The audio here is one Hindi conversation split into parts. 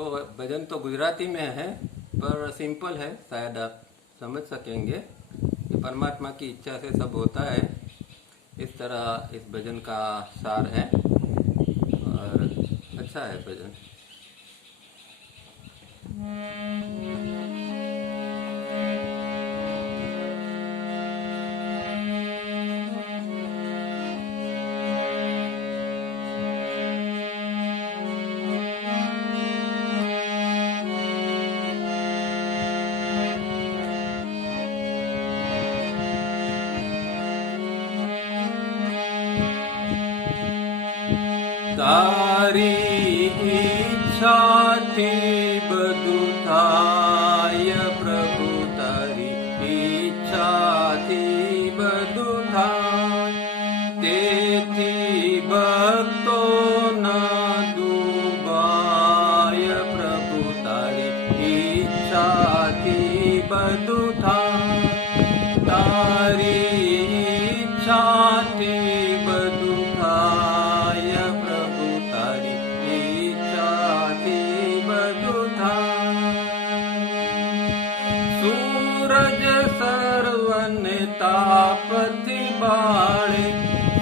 तो भजन तो गुजराती में है पर सिंपल है, शायद आप समझ सकेंगे कि परमात्मा की इच्छा से सब होता है। इस तरह इस भजन का सार है और अच्छा है भजन। તારી ઈચ્છાથી બધું થાય પ્રભુ, તારી ઈચ્છાથી બધું થાય, તેથી ભક્તો ના દુબાય પ્રભુ, તારી ઈચ્છાથી બધું થાય, તારી ઈચ્છાથી બધું થાય પ્રભુ, તારી ઈચ્છાથી બધું થાય. સૂરજ સર્વને તાપથી બાળે,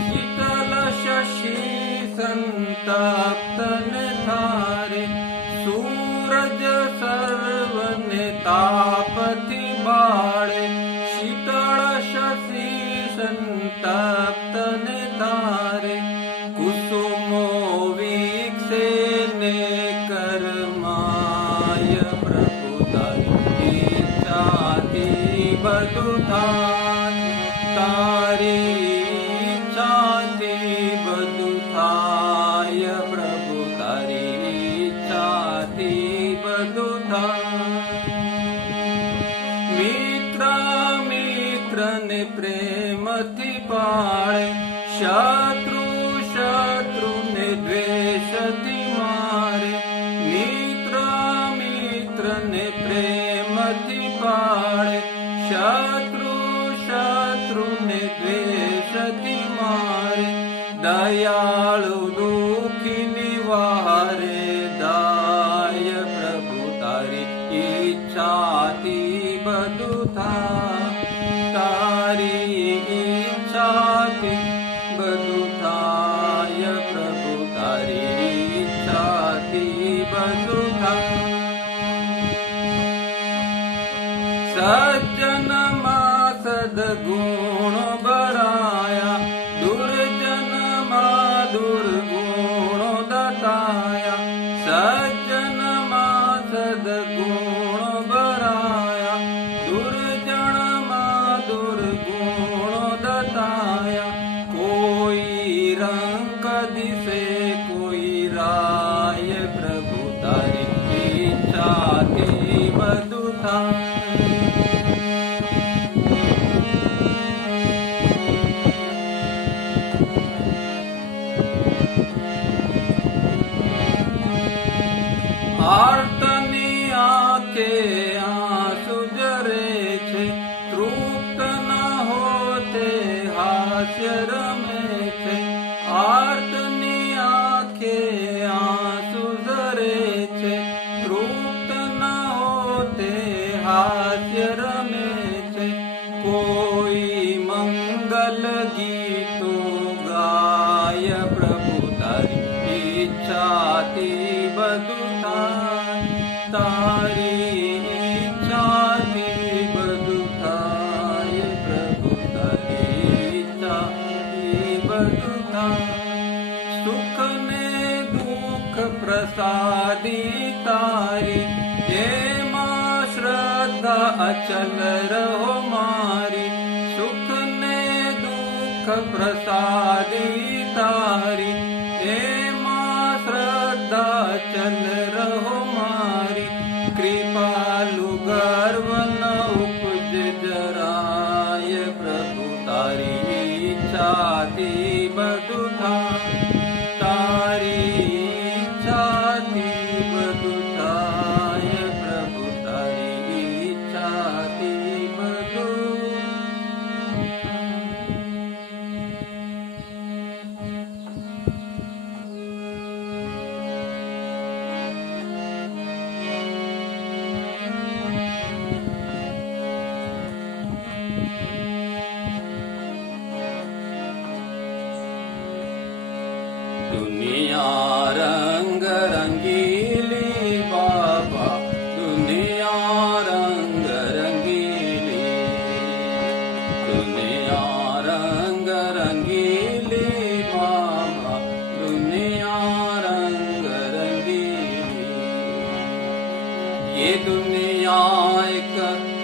શીતલ શશી સંતપ્તને થારે, સૂરજ સર્વને તાપથી બાળે, શીતળ શશી સંતપ્તને થારે, કુસુમો વિકસે ને કરમાય પ્રભુ, તારી ઈચ્છાથી બધું થાય, તારી ઈચ્છાથી બધું થાય પ્રભુ, તારી ઈચ્છાથી બધું થાય. મિત્ર મિત્રને પ્રેમથી પાળે, શત્રુ શત્રુને દ્વેષથી મારે, મિત્ર મિત્રને પ્રેમથી પાળે, શત્રુ શત્રુને દ્વેષથી મારે, દયાળુ દુઃખી નિવારે, દાય પ્રભુ, તારી ઈચ્છાથી બધું થાય, તારી ઈચ્છાથી બધું થાય પ્રભુ, તારી ઈચ્છાથી બધું થાય. સજ્જનમાં સદગુણો ભરાયા, દુર્જનમાં દુર્ગુણો દટાયા, સજ્જનમાં સદગુણો ભરાયા, દુર્જનમાં દુર્ગુણો દટાયા, કોઈ રંગ દિશે કોઈ રાય પ્રભુ, તારી ઈચ્છાથી બધું થાય. આર્તની આંખે આંસુ જરે છે, તૃપ્ત ન હોતે હાસ્ય રમે છે, આર્તની આંખે આંસુ જરે છે, તૃપ્ત ન હોતે હાસ્ય રમે છે, કોઈ મંગલ ગીતો ગાય પ્રભુ, તારી ઈચ્છાથી બધું થાય, તારી ઈચ્છાથી બધું થાય પ્રભુ, તારી ઈચ્છાથી બધું થાય. સુખ ને દુઃખ પ્રસાદી તારી, એમાં શ્રદ્ધા અચલ રહો મારી, સુખ ને દુઃખ પ્રસાદી તારી, એમાં શ્રદ્ધા ચલ રહો મારી, કૃપાલુ ગર્વ ન ઉપજ જરાય પ્રભુ, તારી ઈચ્છાથી બધું થાય, તારી ઈચ્છાથી બધું થાય પ્રભુ, તારી ઈચ્છાથી બધું થાય. दुनिया रंग रंगीली बाबा, दुनिया रंग रंगीली, दुनिया रंग रंगीली बाबा, दुनिया रंग रंगीली। ये दुनिया एक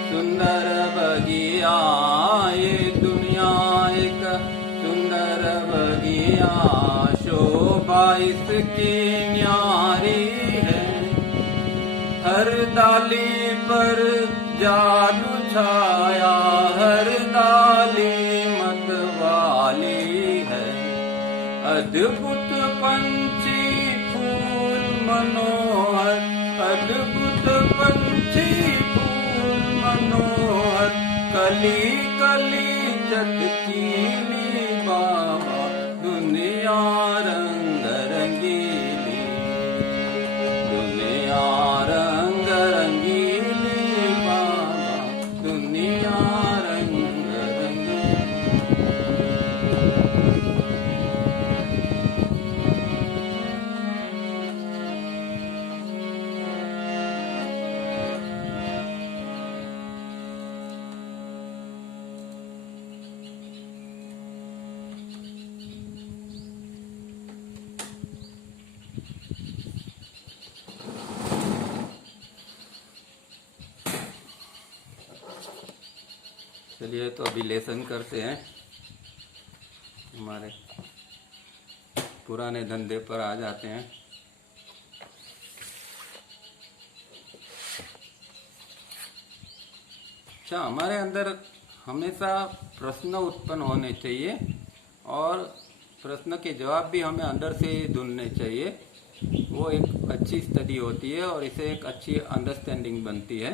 सुंदर बगिया, ये दुनिया एक सुंदर बगिया, शोभा इसकी न्यारी है। हर डाली पर जादू छाया, हर डाली मतवाली है। अद्भुत पंछी फूल मनोहर, अद्भुत पंछी फूल मनोहर, कली कली चटकीली बाबा, दुनिया रंग रंगीली, दुनिया रंग रंगीली बाबा, दुनिया रंग रंगीली। चलिए तो अभी लेसन करते हैं, हमारे पुराने धंधे पर आ जाते हैं। अच्छा, हमारे अंदर हमेशा प्रश्न उत्पन्न होने चाहिए और प्रश्न के जवाब भी हमें अंदर से ढूंढने चाहिए। वो एक अच्छी स्टडी होती है और इसे एक अच्छी अंडरस्टैंडिंग बनती है।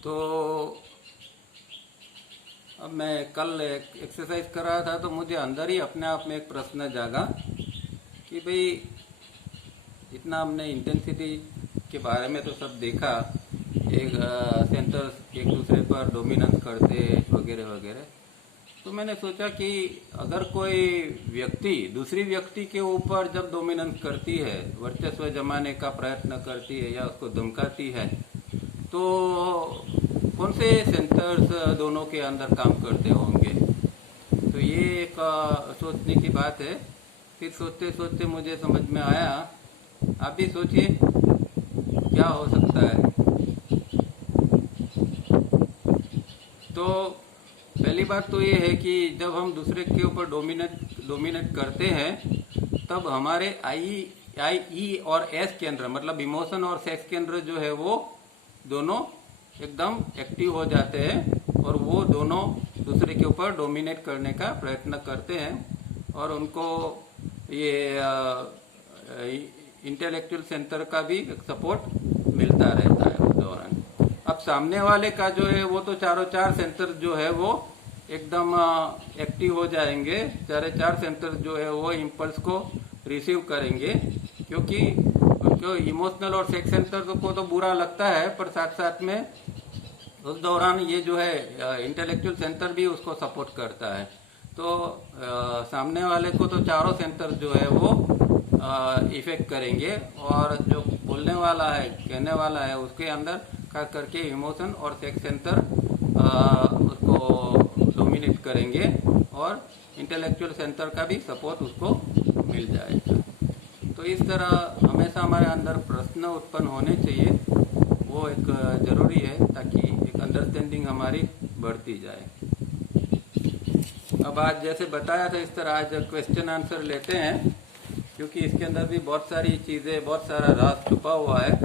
तो अब मैं कल एक एक्सरसाइज कर रहा था तो मुझे अंदर ही अपने आप में एक प्रश्न जागा कि भाई इतना हमने इंटेंसिटी के बारे में तो सब देखा, एक सेंटर्स एक दूसरे पर डोमिनेंस करते वगैरह वगैरह। तो मैंने सोचा कि अगर कोई व्यक्ति दूसरी व्यक्ति के ऊपर जब डोमिनेंस करती है, वर्चस्व जमाने का प्रयत्न करती है या उसको धमकाती है, तो कौन से सेंटर्स दोनों के अंदर काम करते होंगे। तो ये एक सोचने की बात है। फिर सोचते सोचते मुझे समझ में आया, आप भी सोचिए क्या हो सकता है। तो पहली बात तो ये है कि जब हम दूसरे के ऊपर डोमिनेट करते हैं तब हमारे आई ई और एस केंद्र, मतलब इमोशन और सेक्स केंद्र जो है वो दोनों एकदम एक्टिव हो जाते हैं और वो दोनों दूसरे के ऊपर डोमिनेट करने का प्रयत्न करते हैं और उनको ये इंटेलेक्चुअल सेंटर का भी सपोर्ट मिलता रहता है उस दौरान। अब सामने वाले का जो है वो तो चारों चार सेंटर जो है वो एकदम एक्टिव हो जाएंगे, चारों चार सेंटर जो है वो इम्पल्स को रिसीव करेंगे, क्योंकि इमोशनल और सेक्स सेंटर को तो बुरा लगता है, पर साथ साथ में उस दौरान ये जो है इंटेलेक्चुअल सेंटर भी उसको सपोर्ट करता है। तो सामने वाले को तो चारों सेंटर जो है वो इफेक्ट करेंगे और जो बोलने वाला है, कहने वाला है, उसके अंदर खास करके इमोशन और सेक्स सेंटर उसको डोमिनेट करेंगे और इंटेलेक्चुअल सेंटर का भी सपोर्ट उसको मिल जाएगा। तो इस तरह हमेशा हमारे अंदर प्रश्न उत्पन्न होने चाहिए, वो एक जरूरी है ताकि एक अंडरस्टैंडिंग हमारी बढ़ती जाए। अब आज जैसे बताया था इस तरह आज क्वेश्चन आंसर लेते हैं, क्योंकि इसके अंदर भी बहुत सारी चीज़ें, बहुत सारा राज छुपा हुआ है।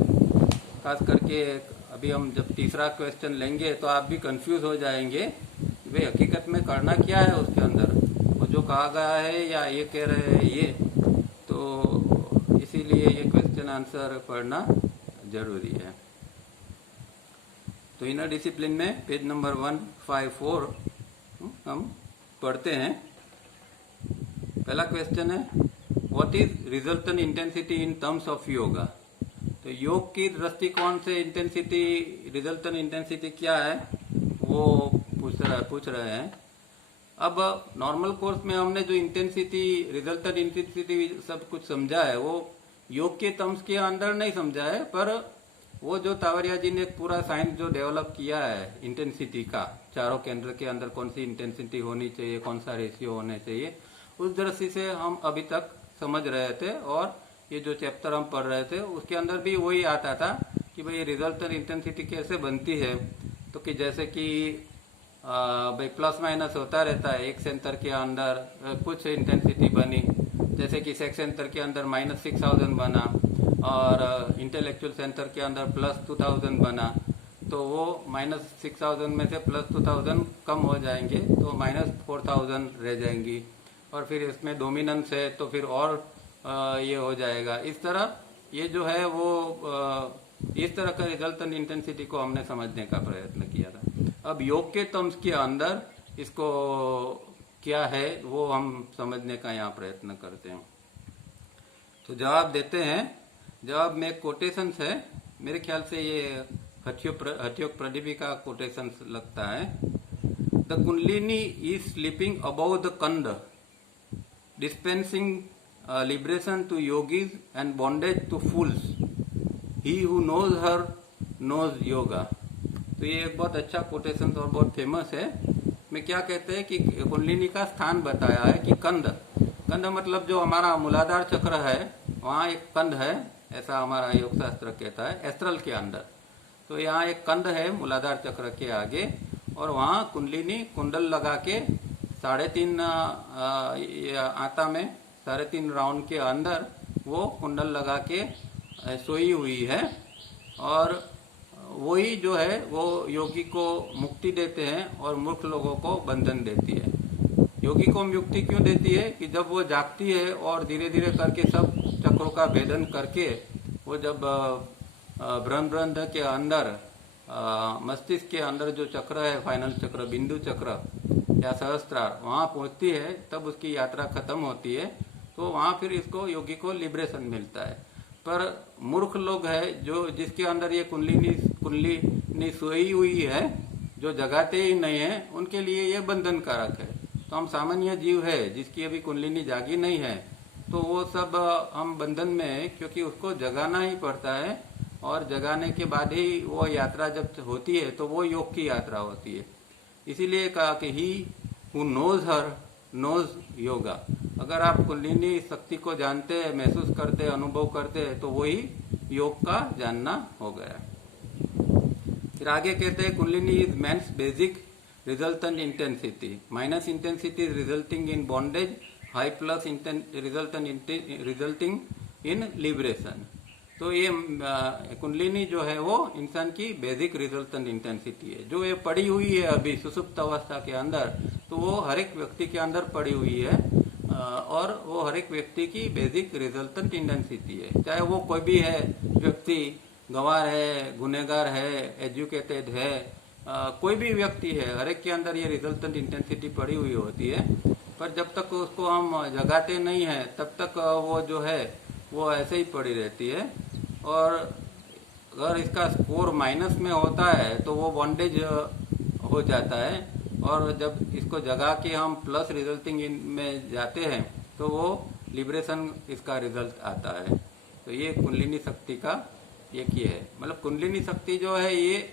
खास करके अभी हम जब तीसरा क्वेश्चन लेंगे तो आप भी कंफ्यूज हो जाएंगे वे हकीकत में करना क्या है उसके अंदर, वो जो कहा गया है या ये कह रहे हैं ये। तो इसीलिए ये क्वेश्चन आंसर पढ़ना जरूरी है। तो इनर डिसिप्लिन में पेज नंबर 154 हम पढ़ते हैं। पहला क्वेश्चन है, what is resultant intensity in terms of yoga. तो योग की दृष्टिकोण से इंटेंसिटी, रिजल्टेंट इंटेंसिटी क्या है वो पूछ रहे हैं। अब नॉर्मल कोर्स में हमने जो इंटेंसिटी, रिजल्टेंट इंटेंसिटी सब कुछ समझा है वो योग के टर्म्स के अंदर नहीं समझा है, पर वो जो तावरिया जी ने एक पूरा साइंस जो डेवलप किया है इंटेंसिटी का, चारों केंद्र के अंदर कौन सी इंटेंसिटी होनी चाहिए, कौन सा रेशियो होने चाहिए, उस दृष्टि से हम अभी तक समझ रहे थे। और ये जो चैप्टर हम पढ़ रहे थे उसके अंदर भी वही आता था कि भाई रिजल्टेंट इंटेंसिटी कैसे बनती है। तो कि जैसे कि भाई प्लस माइनस होता रहता है, एक सेंटर के अंदर कुछ इंटेंसिटी बनी, जैसे कि सेक्स सेंटर के अंदर -6000 बना और इंटेलेक्चुअल सेंटर के अंदर +2000 बना, तो वो -6000 में से +2000 कम हो जाएंगे तो -4000 रह जाएंगी। और फिर इसमें डोमिनेंस है तो फिर और ये हो जाएगा। इस तरह ये जो है वो इस तरह का रिजल्टेंट इंटेंसिटी को हमने समझने का प्रयत्न किया था। अब योग के टर्म्स के अंदर इसको क्या है वो हम समझने का यहाँ प्रयत्न करते हैं। तो जवाब देते हैं। जवाब में कोटेशंस है, मेरे ख्याल से ये हठयोग प्रदीपी का कोटेशंस लगता है। The kundalini is sleeping above the kanda, dispensing liberation to yogis and bondage to fools, he who knows her knows yoga. तो ये एक बहुत अच्छा कोटेशन और बहुत फेमस है। में क्या कहते हैं कि कुंडलिनी का स्थान बताया है कि कंद, कंद मतलब जो हमारा मूलाधार चक्र है वहाँ एक कंद है, ऐसा हमारा योग शास्त्र कहता है, एस्ट्रल के अंदर। तो यहाँ एक कंद है मूलाधार चक्र के आगे, और वहाँ कुंडलिनी कुंडल लगा के 3.5 आटा में 3.5 राउंड के अंदर वो कुंडल लगा के सोई हुई है। और वही जो है वो योगी को मुक्ति देते हैं और मूर्ख लोगों को बंधन देती है। योगी को मुक्ति क्यों देती है कि जब वो जागती है और धीरे धीरे करके सब चक्रों का भेदन करके वो जब ब्रह्मरंध्र के अंदर मस्तिष्क के अंदर जो चक्र है, फाइनल चक्र, बिंदु चक्र या सहस्त्रार, वहां पहुंचती है, तब उसकी यात्रा खत्म होती है। तो वहां फिर इसको योगी को लिबरेशन मिलता है। पर मूर्ख लोग है जो जिसके अंदर ये कुंडलिनी सोई हुई है, जो जगाते ही नहीं है, उनके लिए ये बंधन कारक है। तो हम सामान्य जीव है जिसकी अभी कुंडलिनी जागी नहीं है, तो वो सब हम बंधन में है, क्योंकि उसको जगाना ही पड़ता है। और जगाने के बाद ही वो यात्रा जब होती है तो वो योग की यात्रा होती है। इसीलिए कहा कि he who knows her knows yoga. अगर आप कुंडलिनी शक्ति को जानते हैं, महसूस करते हैं, अनुभव करते हैं, तो वही योग का जानना हो गया। फिर आगे कहते हैं kundalini is man's basic resultant intensity, minus intensity is resulting in bondage, high plus resulting in liberation. तो ये कुंडलिनी जो है वो इंसान की बेसिक रिजल्टेंट इंटेंसिटी है, जो ये पड़ी हुई है अभी सुसुप्त अवस्था के अंदर। तो वो हर एक व्यक्ति के अंदर पड़ी हुई है और वो हर एक व्यक्ति की बेसिक रिजल्टेंट इंटेंसिटी है। चाहे वो कोई भी है व्यक्ति, गंवार है, गुनहगार है, एजुकेटेड है, कोई भी व्यक्ति है, हर एक के अंदर ये रिजल्टेंट इंटेंसिटी पड़ी हुई होती है। पर जब तक उसको हम जगाते नहीं है तब तक वो जो है वो ऐसे ही पड़ी रहती है। और अगर इसका स्कोर माइनस में होता है तो वो बॉन्डेज हो जाता है, और जब इसको जगा के हम प्लस रिजल्टिंग में जाते हैं तो वो लिबरेशन इसका रिजल्ट आता है। तो ये कुंडलिनी शक्ति का एक ये है, मतलब कुंडलिनी शक्ति जो है ये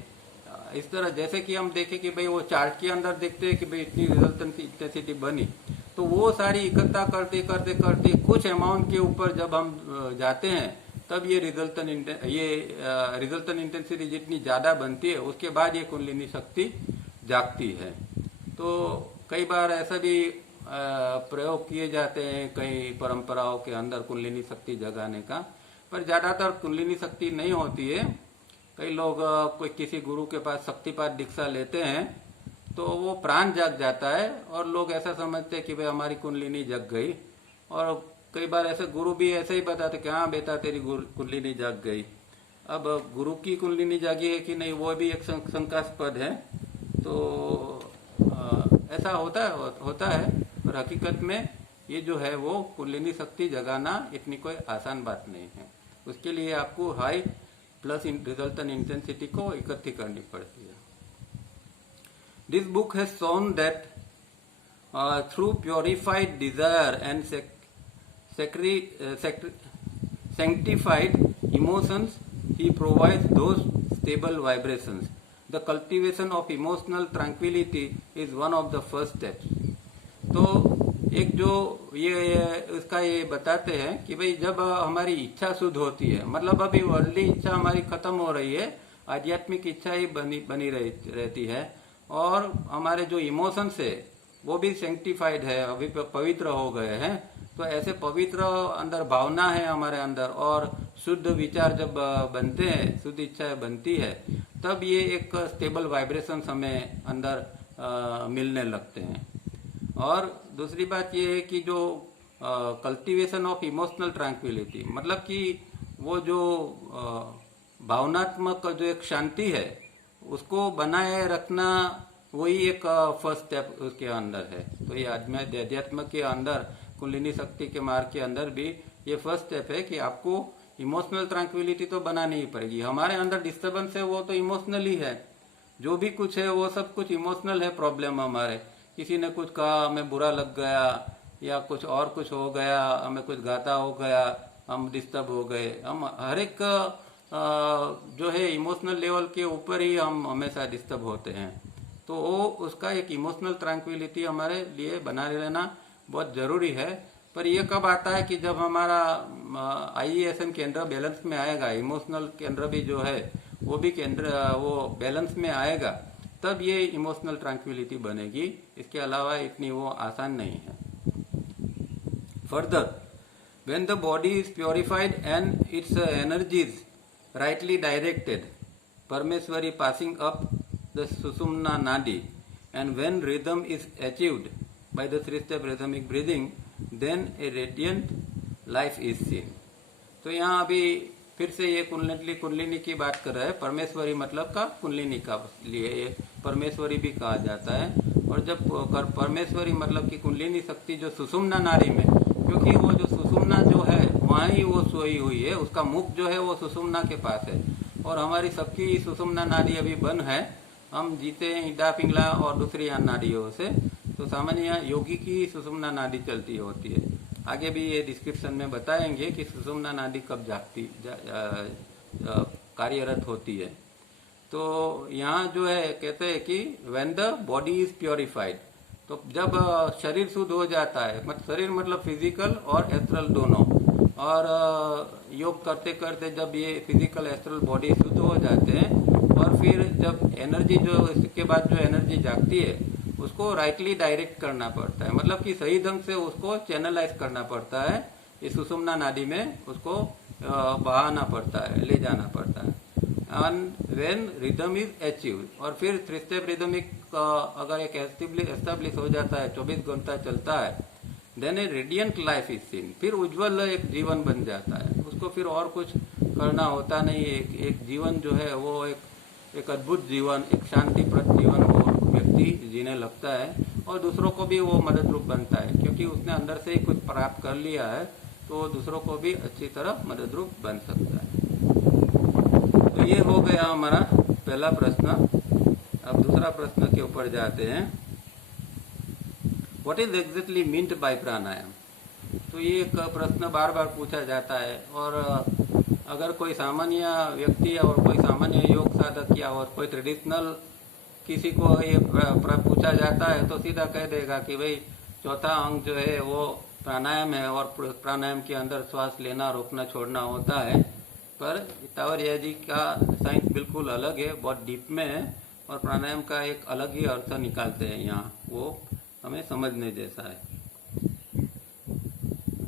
इस तरह, जैसे कि हम देखें कि भाई वो चार्ट के अंदर देखते हैं कि भाई इतनी रिजल्टेंट इंटेंसिटी बनी, तो वो सारी इकट्ठा करते करते करते कुछ अमाउंट के ऊपर जब हम जाते हैं तब ये रिजल्टेंट इंटेंसिटी जितनी ज्यादा बनती है उसके बाद ये कुंडलिनी शक्ति जागती है। तो कई बार ऐसा भी प्रयोग किए जाते हैं कई परंपराओं के अंदर कुंडलिनी शक्ति जगाने का, पर ज्यादातर कुंडलिनी शक्ति नहीं होती है। कई लोग कोई किसी गुरु के पास शक्तिपात दीक्षा लेते हैं तो वो प्राण जाग जाता है और लोग ऐसा समझते हैं कि भाई हमारी कुंडलिनी जग गई। और कई बार ऐसे गुरु भी ऐसे ही बताते कि हाँ बेटा तेरी कुंडलिनी जाग गई। अब गुरु की कुंडलिनी जागी है कि नहीं वो भी एक शंकास्पद है। तो ऐसा होता है, पर हकीकत में ये जो है वो कुंडलिनी शक्ति जगाना इतनी कोई आसान बात नहीं है। उसके लिए आपको हाई प्लस रिजल्टेंट इंटेंसिटी को इकट्ठी करनी पड़ती है। This book has shown that through purified desire and sanctified emotions, he provides those stable vibrations. The cultivation of emotional tranquility is one of the first steps. तो एक जो ये उसका ये बताते हैं कि भाई जब हमारी इच्छा शुद्ध होती है, मतलब अभी वर्ल्डली इच्छा हमारी खत्म हो रही है, आध्यात्मिक इच्छा ही बनी रहती है, और हमारे जो इमोशंस है वो भी सेंक्टिफाइड है, अभी पवित्र हो गए हैं। तो ऐसे पवित्र अंदर भावना है हमारे अंदर, और शुद्ध विचार जब बनते हैं, शुद्ध इच्छा बनती है, तब ये एक स्टेबल वाइब्रेशंस हमें अंदर मिलने लगते हैं। और दूसरी बात ये है कि जो कल्टीवेशन ऑफ इमोशनल ट्रैंक्विलिटी, मतलब कि वो जो भावनात्मक जो एक शांति है उसको बनाए रखना, वही एक फर्स्ट स्टेप उसके अंदर है। तो ये अध्यात्म के अंदर, कुंडलिनी शक्ति के मार्ग के अंदर भी ये फर्स्ट स्टेप है कि आपको इमोशनल ट्रैंक्विलिटी तो बनानी ही पड़ेगी। हमारे अंदर डिस्टर्बेंस है वो तो इमोशनल ही है, जो भी कुछ है वो सब कुछ इमोशनल है। प्रॉब्लम हमारे, किसी ने कुछ कहा, हमें बुरा लग गया, या कुछ और कुछ हो गया, हमें कुछ घाटा हो गया, हम डिस्टर्ब हो गए। हम हर एक जो है इमोशनल लेवल के ऊपर ही हम हमेशा डिस्टर्ब होते हैं। तो वो उसका एक इमोशनल ट्रैंक्विलिटी हमारे लिए बना रहना बहुत जरूरी है। पर ये कब आता है कि जब हमारा IESN केंद्र बैलेंस में आएगा, इमोशनल केंद्र भी जो है वो भी केंद्र वो बैलेंस में आएगा, तब ये इमोशनल ट्रैंक्विलिटी बनेगी। इसके अलावा इतनी वो आसान नहीं है। Further, when the body is purified and its energies rightly directed, Parmeshwari passing up the Susumna Nadi, and when rhythm is achieved by the three-step rhythmic breathing, then a radiant life is seen. तो यहाँ अभी फिर से ये कुंडलिनी की बात कर रहा है। परमेश्वरी मतलब का कुंडलिनी का लिए ये परमेश्वरी भी कहा जाता है। और जब परमेश्वरी मतलब की कुंडलिनी शक्ति जो सुषुम्ना नाड़ी में, क्योंकि वो जो सुषुम्ना जो है वहाँ ही वो सोई हुई है, उसका मुख जो है वो सुषुम्ना के पास है, और हमारी सबकी सुषुम्ना नाड़ी अभी बंद है। हम जीते हैं इडा पिंगला और दूसरी नाड़ियों से। तो सामान्य योगी की सुषुम्ना नाड़ी चलती होती है। आगे भी ये डिस्क्रिप्शन में बताएंगे कि सुषुम्ना नाड़ी कब जागती कार्यरत होती है। तो यहाँ जो है कहते हैं कि when the body is purified, तो जब शरीर शुद्ध हो जाता है, मतलब शरीर मतलब फिजिकल और एस्ट्रल दोनों, और योग करते करते जब ये फिजिकल एस्ट्रल बॉडी शुद्ध हो जाते हैं, और फिर जब एनर्जी जो इसके बाद जो एनर्जी जागती है उसको राइटली डायरेक्ट करना पड़ता है, मतलब कि सही ढंग से उसको चैनलाइज करना पड़ता है। इस सुषुम्ना नाड़ी में उसको बहाना पड़ता है, ले जाना पड़ता है। And when rhythm is achieved, और फिर थ्री स्टेप रिदमिक अगर एक एस्टेब्लिश हो जाता है, 24 घंटा चलता है, then a radiant life is seen, फिर उज्जवल एक जीवन बन जाता है। उसको फिर और कुछ करना होता नहीं। एक जीवन जो है वो एक अद्भुत जीवन, एक शांतिप्रद जीवन वो व्यक्ति जीने लगता है, और दूसरों को भी वो मदद रूप बनता है, क्योंकि उसने अंदर से ही कुछ प्राप्त कर लिया है, तो दूसरों को भी अच्छी तरह मदद रूप बन सकता है। तो ये हो गया हमारा पहला प्रश्न। अब दूसरा प्रश्न के ऊपर जाते हैं। What is exactly meant by pranayama? तो ये एक प्रश्न बार बार पूछा जाता है, और अगर कोई सामान्य व्यक्ति और कोई सामान्य योग साधक या और कोई ट्रेडिशनल किसी को ये पूछा जाता है तो सीधा कह देगा कि भाई चौथा अंग जो है वो प्राणायाम है, और प्राणायाम के अंदर श्वास लेना, रोकना, छोड़ना होता है। पर तावरिया जी का साइंस बिल्कुल अलग है, बहुत डीप में है, और प्राणायाम का एक अलग ही अर्थ निकालते हैं यहाँ, वो हमें समझने जैसा है।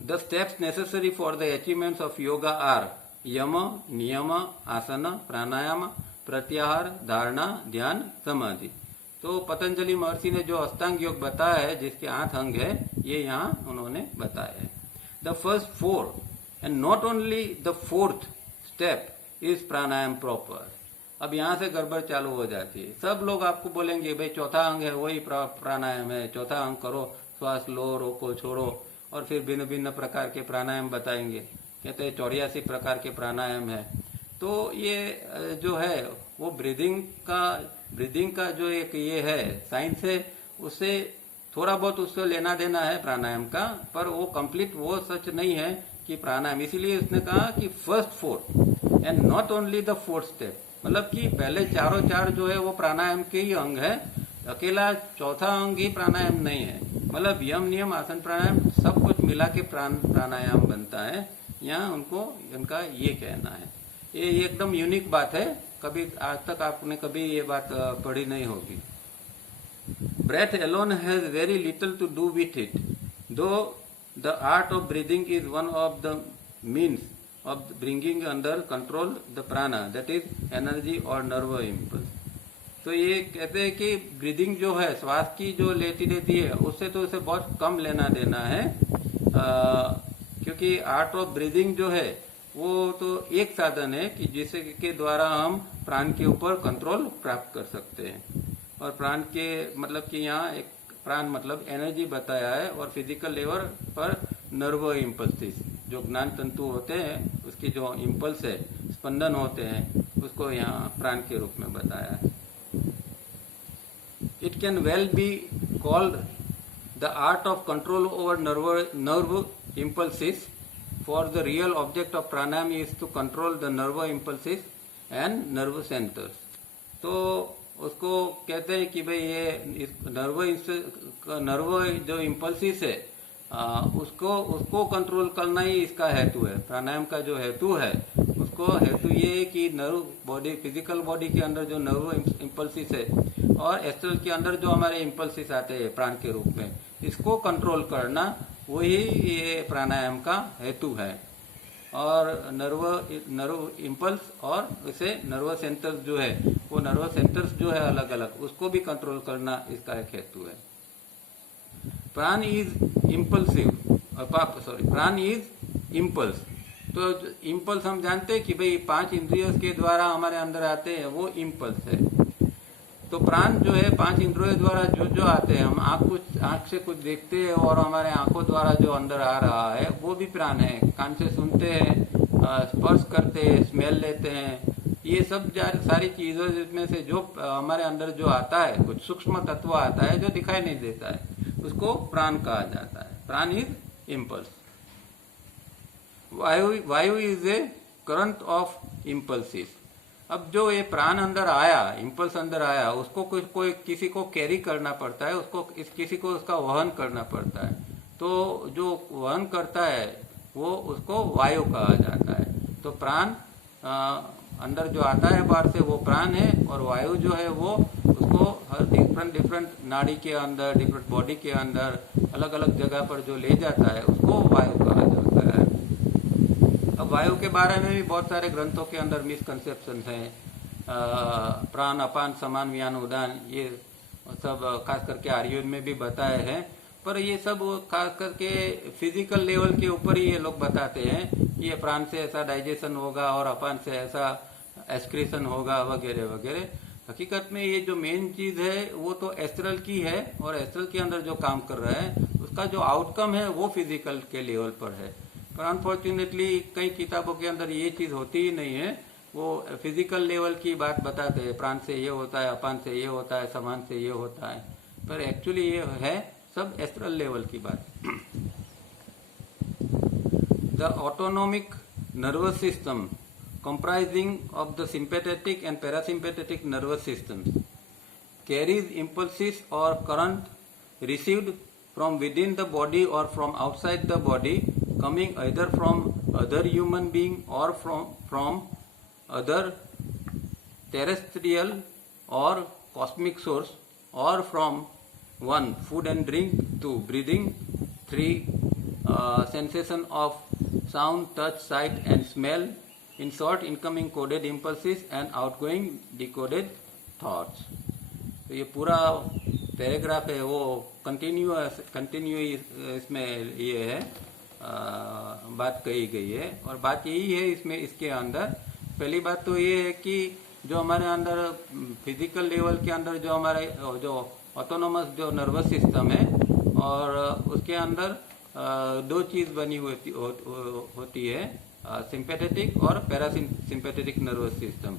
The steps necessary for the achievements of yoga are yama, niyama, asana, प्राणायाम, प्रत्याहार, धारणा, ध्यान, समाधि। तो पतंजलि महर्षि ने जो अष्टांग योग बताया है, जिसके 8 अंग है, ये यहाँ उन्होंने बताया है। The first 4 and not only the 4th step is pranayama proper. अब यहाँ से गड़बड़ चालू हो जाती है। सब लोग आपको बोलेंगे भाई चौथा अंग है वही प्राणायाम है, चौथा अंग करो, श्वास लो, रोको, छोड़ो, और फिर भिन्न भिन्न प्रकार के प्राणायाम बताएंगे। कहते हैं 84 प्रकार के प्राणायाम है। तो ये जो है वो ब्रीदिंग का जो एक ये है साइंस है, उससे थोड़ा बहुत उससे लेना देना है प्राणायाम का, पर वो कंप्लीट वो सच नहीं है कि प्राणायाम। इसीलिए उसने कहा कि first four and not only the fourth step, मतलब कि पहले चारों चार जो है वो प्राणायाम के ही अंग है, अकेला चौथा अंग ही प्राणायाम नहीं है। मतलब यम नियम आसन प्राणायाम सब कुछ मिला के प्राणायाम बनता है। यहाँ उनका ये कहना है। ये एकदम यूनिक बात है, कभी आज तक आपने कभी ये बात पढ़ी नहीं होगी। Breath alone has very little to do with it, though the art of breathing is one of the means of bringing under control the prana, that is energy or nerve impulse. तो ये कहते हैं कि ब्रीदिंग जो है, श्वास की जो लेती देती है, उससे तो उसे बहुत कम लेना देना है, क्योंकि आर्ट ऑफ ब्रीदिंग जो है वो तो एक साधन है कि जिसके के द्वारा हम प्राण के ऊपर कंट्रोल प्राप्त कर सकते हैं। और प्राण के मतलब कि यहाँ एक प्राण मतलब एनर्जी बताया है, और फिजिकल लेवल पर नर्व इम्पल्सिस जो ज्ञान तंतु होते हैं उसकी जो इम्पल्स है, स्पंदन होते हैं, उसको यहाँ प्राण के रूप में बताया है। It can well be called the art of control over nerve impulses, for the real object of pranayama is to control the nerve impulses and nerve centres. तो उसको कहते हैं कि भाई ये नर्व जो इम्पल्सिस है उसको कंट्रोल करना ही इसका हेतु है। प्राणायाम का जो हेतु है उसको हेतु ये है कि नर्व बॉडी, फिजिकल बॉडी के अंदर जो नर्व इम्पल्सिस है और एस्ट्रल के अंदर जो हमारे इम्पल्सिस आते हैं प्राण के रूप में, इसको कंट्रोल करना वही ये प्राणायाम का हेतु है। और नर्व इम्पल्स और इसे नर्व सेंटर्स जो है वो नर्व सेंटर्स जो है अलग अलग, उसको भी कंट्रोल करना इसका एक हेतु है। प्राण इज इम्पल्सिव, प्राण इज इम्पल्स। तो इम्पल्स हम जानते हैं कि भाई 5 इंद्रियों के द्वारा हमारे अंदर आते हैं, वो इम्पल्स है। तो प्राण जो है 5 इंद्रियों द्वारा जो आते हैं, हम आंख से कुछ देखते हैं और हमारे आंखों द्वारा जो अंदर आ रहा है वो भी प्राण है। कान से सुनते हैं, स्पर्श करते हैं, स्मेल लेते हैं, ये सब सारी चीजों में से जो हमारे अंदर जो आता है, कुछ सूक्ष्म तत्व आता है जो दिखाई नहीं देता है, उसको प्राण कहा जाता है। प्राण इज इम्पल्स। वायु is a current of impulses. अब जो ये प्राण अंदर आया, इम्पल्स अंदर आया, उसको कोई किसी को कैरी करना पड़ता है, उसको किसी को उसका वहन करना पड़ता है। तो जो वहन करता है वो उसको वायु कहा जाता है। तो प्राण अंदर जो आता है बाहर से वो प्राण है, और वायु जो है वो उसको हर डिफरेंट नाड़ी के अंदर, डिफरेंट बॉडी के अंदर अलग अलग जगह पर जो ले जाता है उसको वायु कहा जाता है। अब वायु के बारे में भी बहुत सारे ग्रंथों के अंदर मिसकंसेप्शन है। प्राण, अपान, समान, व्यान, उदान, ये सब खास करके आर्युवेद में भी बताए हैं, पर ये सब खास करके फिजिकल लेवल के ऊपर ही ये लोग बताते हैं कि ये प्राण से ऐसा डाइजेशन होगा और अपान से ऐसा एक्सक्रीशन होगा वगैरह वगैरह। हकीकत में ये जो मेन चीज है वो तो एस्ट्रल की है, और एस्ट्रल के अंदर जो काम कर रहा है उसका जो आउटकम है वो फिजिकल के लेवल पर है। पर अनफॉर्चुनेटली कई किताबों के अंदर ये चीज होती ही नहीं है। वो फिजिकल लेवल की बात बताते हैं, प्राण से ये होता है, अपान से ये होता है, समान से ये होता है, पर एक्चुअली ये है सब एस्ट्रल लेवल की बात। The autonomic nervous system comprising of the sympathetic and parasympathetic nervous systems carries impulses or current received from within the body or from outside the body, coming either from other human being or from other terrestrial or cosmic source, or from 1 food and drink, 2 breathing, 3 sensation of sound, touch, sight and smell, in short incoming coded impulses and outgoing decoded thoughts। तो ये पूरा पैराग्राफ है वो कंटिन्यू इसमें ये है बात कही गई है। और बात यही है इसमें, इसके अंदर पहली बात तो ये है कि जो हमारे अंदर फिजिकल लेवल के अंदर जो हमारे जो ऑटोनोमस जो नर्वस सिस्टम है, और उसके अंदर 2 चीज बनी होती है, सिंपैथेटिक और parasympathetic nervous system.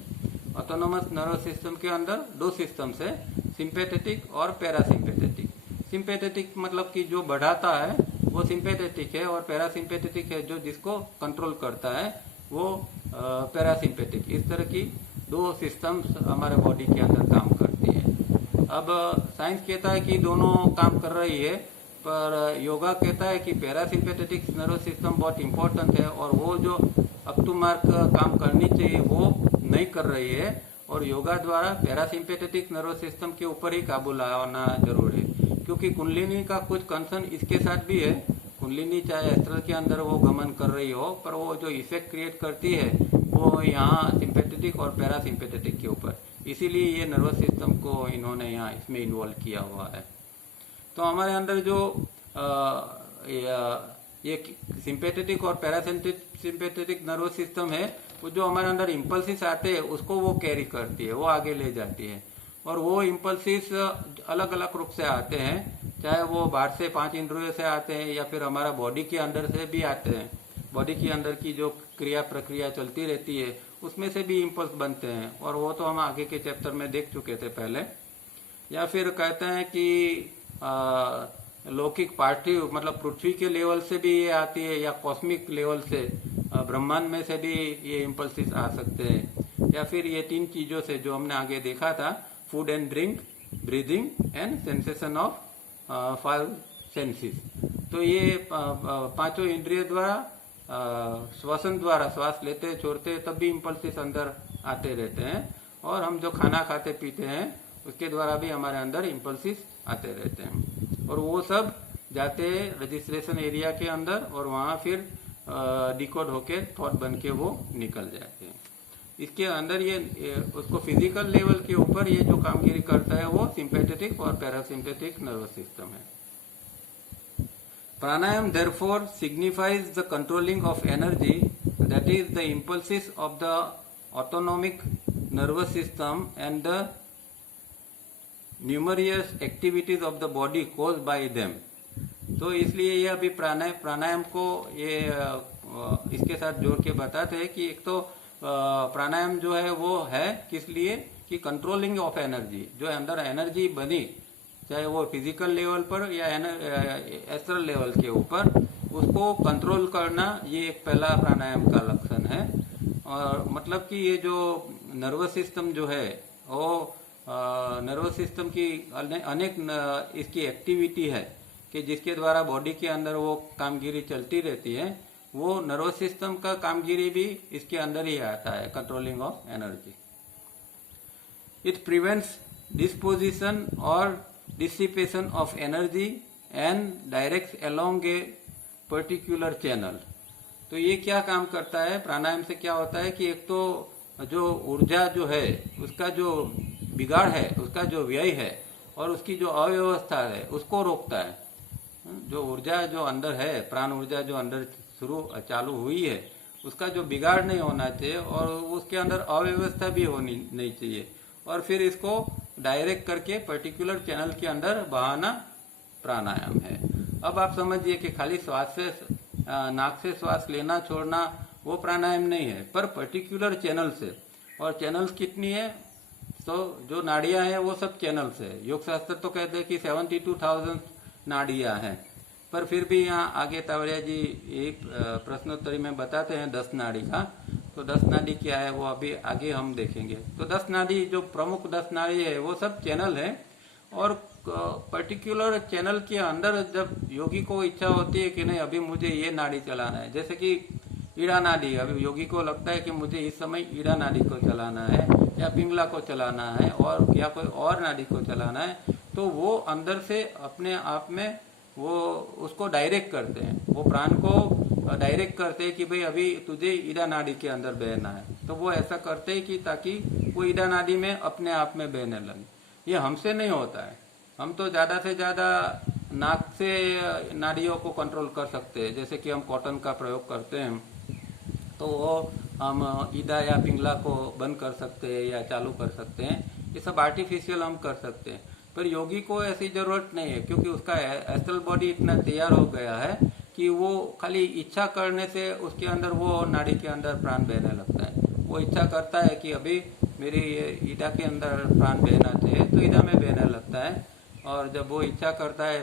Autonomous nervous system के अंदर 2 सिस्टम्स है, सिंपैथेटिक और पैरासिम्पैथेटिक। सिंपैथेटिक मतलब कि जो बढ़ाता है वो सिंपैथेटिक है, और पैरासिम्पेथेटिक है जो जिसको कंट्रोल करता है वो पैरासिम्पेथिक। इस तरह की दो सिस्टम्स हमारे बॉडी के अंदर काम करती है। अब साइंस कहता है कि दोनों काम कर रही है, पर योगा कहता है कि पैरासिम्पेथेटिक नर्वस सिस्टम बहुत इंपॉर्टेंट है, और वो जो अप टू मार्क काम करनी चाहिए वो नहीं कर रही है, और योगा द्वारा पैरासिम्पेथेटिक नर्वस सिस्टम के ऊपर ही काबू लाना जरूर है। क्योंकि कुंडलिनी का कुछ कंसर्न इसके साथ भी है। कुंडलिनी चाहे एस्ट्रल के अंदर वो गमन कर रही हो, पर वो जो इफेक्ट क्रिएट करती है वो यहाँ सिंपैथेटिक और पैरासिम्पेथेटिक के ऊपर, इसीलिए ये नर्वस सिस्टम को इन्होंने यहाँ इसमें इन्वॉल्व किया हुआ है। तो हमारे अंदर जो ये सिंपैथेटिक और पैरासिम्पेथेटिक नर्वस सिस्टम है, वो जो हमारे अंदर इम्पल्सिस आते हैं उसको वो कैरी करती है, वो आगे ले जाती है। और वो इम्पल्सिस अलग अलग रूप से आते हैं, चाहे वो बाहर से 5 इंद्रियों से आते हैं या फिर हमारा बॉडी के अंदर से भी आते हैं। बॉडी के अंदर की जो क्रिया प्रक्रिया चलती रहती है उसमें से भी इम्पल्स बनते हैं, और वो तो हम आगे के चैप्टर में देख चुके थे पहले। या फिर कहते हैं कि लौकिक पार्थिव मतलब पृथ्वी के लेवल से भी ये आती है, या कॉस्मिक लेवल से ब्रह्मांड में से भी ये इम्पल्सिस आ सकते हैं। या फिर ये 3 चीजों से जो हमने आगे देखा था, food and drink, breathing and sensation of 5 senses. तो ये 5 इंद्रिय द्वारा श्वसन द्वारा श्वास लेते छोड़ते तब भी इम्पल्सिस अंदर आते रहते हैं, और हम जो खाना खाते पीते हैं उसके द्वारा भी हमारे अंदर इम्पल्सिस आते रहते हैं, और वो सब जाते रजिस्ट्रेशन एरिया के अंदर, और वहाँ फिर डिकोड होके थॉट बन के वो निकल जाते हैं। इसके अंदर ये उसको फिजिकल लेवल के ऊपर ये जो कामगिरी करता है वो सिंपैथेटिक और पैरासिम्पेथिक नर्वस सिस्टम है। प्राणायाम therefore signifies the controlling of energy, that is the impulses of the autonomic nervous system and the numerous activities of the body caused by them। तो इसलिए ये अभी प्राणायाम को ये इसके साथ जोड़ के बताते हैं कि एक तो प्राणायाम जो है वो है किस लिए कि कंट्रोलिंग ऑफ एनर्जी, जो अंदर एनर्जी बनी चाहे वो फिजिकल लेवल पर या एस्ट्रल लेवल के ऊपर, उसको कंट्रोल करना ये एक पहला प्राणायाम का लक्षण है। और मतलब कि ये जो नर्वस सिस्टम जो है वो नर्वस सिस्टम की अनेक इसकी एक्टिविटी है कि जिसके द्वारा बॉडी के अंदर वो कामगिरी चलती रहती है, वो नर्वस सिस्टम का कामगिरी भी इसके अंदर ही आता है, controlling of energy. It prevents disposition और dissipation of energy and direct along a particular channel. तो ये क्या काम करता है, प्राणायाम से क्या होता है कि एक तो जो ऊर्जा जो है उसका जो बिगाड़ है, उसका जो व्यय है और उसकी जो अव्यवस्था है उसको रोकता है। जो ऊर्जा जो अंदर है, प्राण ऊर्जा जो अंदर चालू हुई है, उसका जो बिगाड़ नहीं होना चाहिए और उसके अंदर अव्यवस्था भी होनी नहीं चाहिए, और फिर इसको डायरेक्ट करके पर्टिकुलर चैनल के अंदर बहाना प्राणायाम है। अब आप समझिए कि खाली श्वास से नाक से श्वास लेना छोड़ना वो प्राणायाम नहीं है, पर पर्टिकुलर चैनल से। और चैनल्स कितनी है, तो जो नाड़ियां हैं वो सब चैनल्स है। योग शास्त्र तो कहते हैं कि 72,000 नाड़ियां हैं, पर फिर भी यहाँ आगे तावड़िया जी एक प्रश्नोत्तरी में बताते हैं 10 नाड़ी का। तो 10 नाड़ी क्या है वो अभी आगे हम देखेंगे। तो 10 नाड़ी जो प्रमुख 10 नाड़ी है वो सब चैनल है, और पर्टिकुलर चैनल के अंदर जब योगी को इच्छा होती है कि नहीं अभी मुझे ये नाड़ी चलाना है, जैसे कि ईड़ा नाड़ी, अभी योगी को लगता है कि मुझे इस समय ईड़ा नाड़ी को चलाना है या पिंगला को चलाना है और या कोई और नाड़ी को चलाना है, तो वो अंदर से अपने आप में वो उसको डायरेक्ट करते हैं, वो प्राण को डायरेक्ट करते हैं कि भाई अभी तुझे ईड़ा नाड़ी के अंदर बहना है। तो वो ऐसा करते हैं कि ताकि वो ईड़ा नाड़ी में अपने आप में बहने लगे। ये हमसे नहीं होता है, हम तो ज्यादा से ज्यादा नाक से नाड़ियों को कंट्रोल कर सकते हैं, जैसे कि हम कॉटन का प्रयोग करते हैं तो वो हम ईदा या पिंगला को बंद कर सकते हैं या चालू कर सकते हैं, ये सब आर्टिफिशियल हम कर सकते हैं। पर योगी को ऐसी जरूरत नहीं है, क्योंकि उसका एस्ट्रल बॉडी इतना तैयार हो गया है कि वो खाली इच्छा करने से उसके अंदर वो नाड़ी के अंदर प्राण बहने लगता है। वो इच्छा करता है कि अभी मेरी ईदा के अंदर प्राण बहना चाहिए तो ईदा में बहने लगता है, और जब वो इच्छा करता है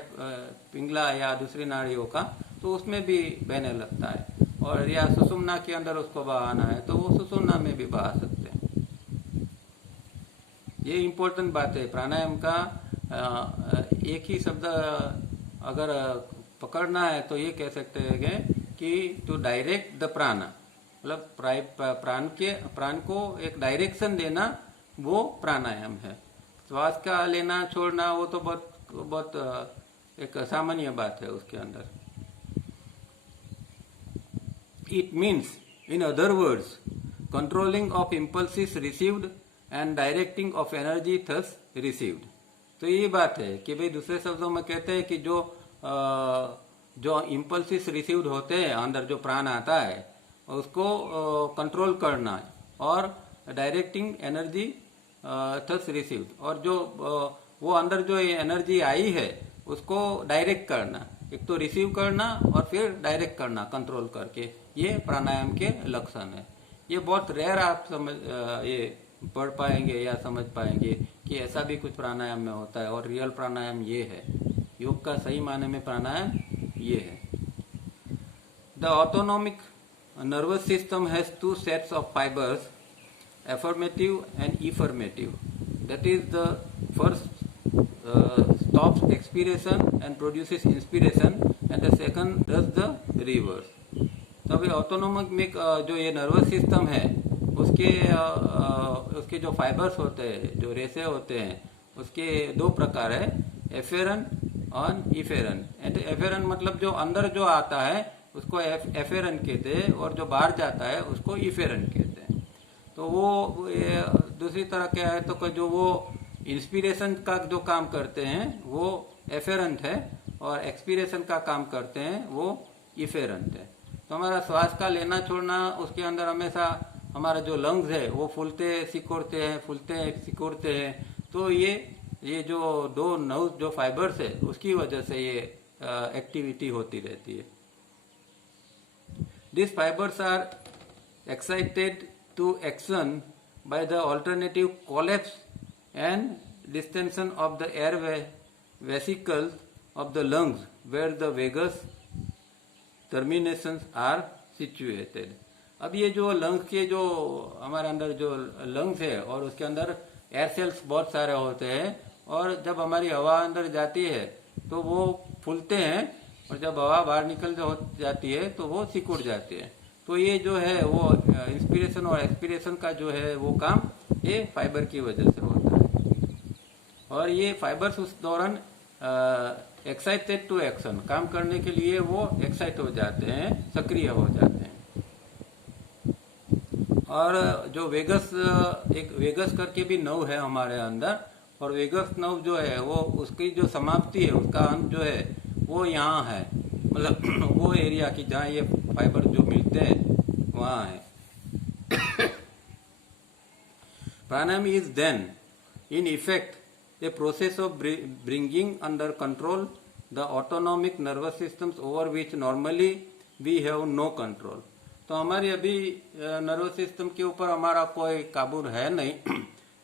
पिंगला या दूसरी नाड़ियों का, तो उसमें भी बहने लगता है। और या सुषुम्ना के अंदर उसको बहाना है तो वो सुषुम्ना में भी बहा सकते हैं। ये इम्पोर्टेंट बात है प्राणायाम का। एक ही शब्द अगर पकड़ना है तो ये कह सकते हैं कि टू डायरेक्ट द प्राण, मतलब प्राण को एक डायरेक्शन देना, वो प्राणायाम है। श्वास का लेना छोड़ना वो तो बहुत एक सामान्य बात है उसके अंदर। It means in other words controlling of impulses received and directing of energy thus received. तो ये बात है कि भाई दूसरे शब्दों में कहते हैं कि जो इम्पल्सिस रिसीव्ड होते हैं, अंदर जो प्राण आता है उसको कंट्रोल करना और डायरेक्टिंग एनर्जी थस रिसीव्ड, और जो वो अंदर जो एनर्जी आई है उसको डायरेक्ट करना, एक तो रिसीव करना और फिर डायरेक्ट करना कंट्रोल करके, ये प्राणायाम के लक्षण है। ये बहुत रेयर आप ये पढ़ पाएंगे या समझ पाएंगे कि ऐसा भी कुछ प्राणायाम में होता है, और रियल प्राणायाम ये है। योग का सही माने में प्राणायाम ये है। The autonomic nervous system has two sets of fibres, affirmative and affirmative. That is, the first stops expiration and produces inspiration, and the second does the reverse. तो अभी ऑटोनोमिक में जो ये नर्वस सिस्टम है उसके जो फाइबर्स होते हैं, जो रेसे होते हैं, उसके दो प्रकार है, एफेरन और इफेरन। एफेरन मतलब जो अंदर जो आता है उसको एफेरन कहते हैं, और जो बाहर जाता है उसको इफेरन कहते हैं। तो वो दूसरी तरह क्या है, तो जो वो इंस्पिरेशन का जो काम करते हैं वो एफेरेंट है, और एक्सपीरेशन का काम करते हैं वो इफेरेंट है। तो हमारा श्वास का लेना छोड़ना, उसके अंदर हमेशा हमारा जो लंग्स है वो फूलते सिकुड़ते हैं। तो ये जो दो नर्व जो फाइबर्स है उसकी वजह से ये एक्टिविटी होती रहती है। This fibres are excited to action by the alternative collapse and distension of the air vesicles of the lungs where the vagus terminations are situated. अब ये जो लंग्स के जो हमारे अंदर जो लंग्स है और उसके अंदर एयर सेल्स बहुत सारे होते हैं, और जब हमारी हवा अंदर जाती है तो वो फूलते हैं, और जब हवा बाहर निकल जाती है तो वो सिकुड़ जाते हैं। तो ये जो है वो इंस्पिरेशन और एक्सपिरेशन का जो है वो काम ये फाइबर की वजह से होता है। और ये फाइबर्स उस दौरान एक्साइटेड टू एक्शन, काम करने के लिए वो एक्साइट हो जाते हैं, सक्रिय हो जाते हैं। और जो एक वेगस करके भी नर्व है हमारे अंदर, और वेगस नर्व जो है वो उसकी जो समाप्ति है, उसका अंत जो है वो यहाँ है, मतलब वो एरिया की जहाँ ये फाइबर जो मिलते हैं वहाँ है। Pranayama is then in effect a process of bringing under control the autonomic nervous systems over which normally we have no control. तो हमारी अभी नर्वस सिस्टम के ऊपर हमारा कोई काबू है नहीं,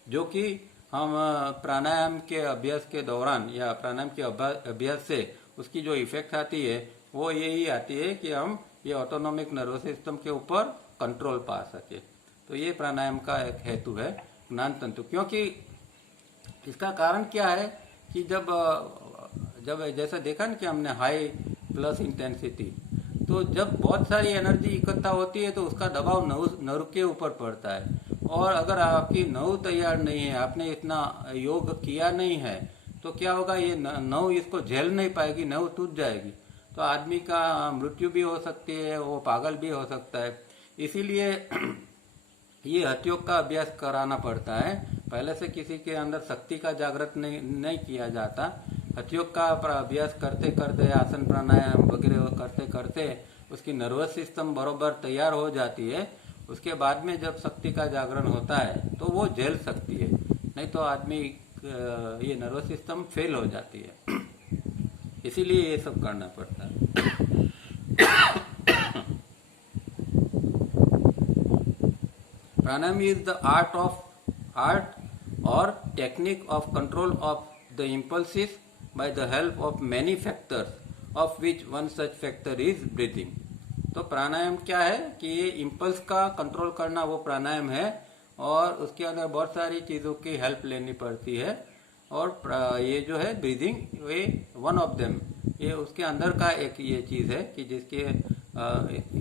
जो कि हम प्राणायाम के अभ्यास के दौरान या प्राणायाम के अभ्यास से उसकी जो इफेक्ट आती है वो यही आती है कि हम ये ऑटोनॉमिक नर्वस सिस्टम के ऊपर कंट्रोल पा सके। तो ये प्राणायाम का एक हेतु है, ज्ञान तंतु। क्योंकि इसका कारण क्या है कि जब जैसा देखा ना कि हमने हाई प्लस इंटेंसिटी, तो जब बहुत सारी एनर्जी इकट्ठा होती है तो उसका दबाव नर्व के ऊपर पड़ता है। और अगर आपकी नर्व तैयार नहीं है, आपने इतना योग किया नहीं है, तो क्या होगा, ये नर्व इसको झेल नहीं पाएगी, नर्व टूट जाएगी, तो आदमी का मृत्यु भी हो सकती है, वो पागल भी हो सकता है। इसीलिए ये हठयोग का अभ्यास कराना पड़ता है। पहले से किसी के अंदर शक्ति का जागृत नहीं किया जाता। हठयोग का अभ्यास करते करते, आसन प्राणायाम वगैरह करते करते उसकी नर्वस सिस्टम बरोबर तैयार हो जाती है। उसके बाद में जब शक्ति का जागरण होता है तो वो झेल सकती है, नहीं तो आदमी ये नर्वस सिस्टम फेल हो जाती है। इसीलिए ये सब करना पड़ता है। प्राणायाम इज द आर्ट और technique of control of the impulses by the help of many factors, of which one such factor is breathing. तो प्राणायाम क्या है कि ये इम्पल्स का कंट्रोल करना वो प्राणायाम है, और उसके अंदर बहुत सारी चीज़ों की हेल्प लेनी पड़ती है, और ये जो है ब्रीदिंग, ये वन ऑफ देम, ये उसके अंदर का एक ये चीज़ है कि जिसके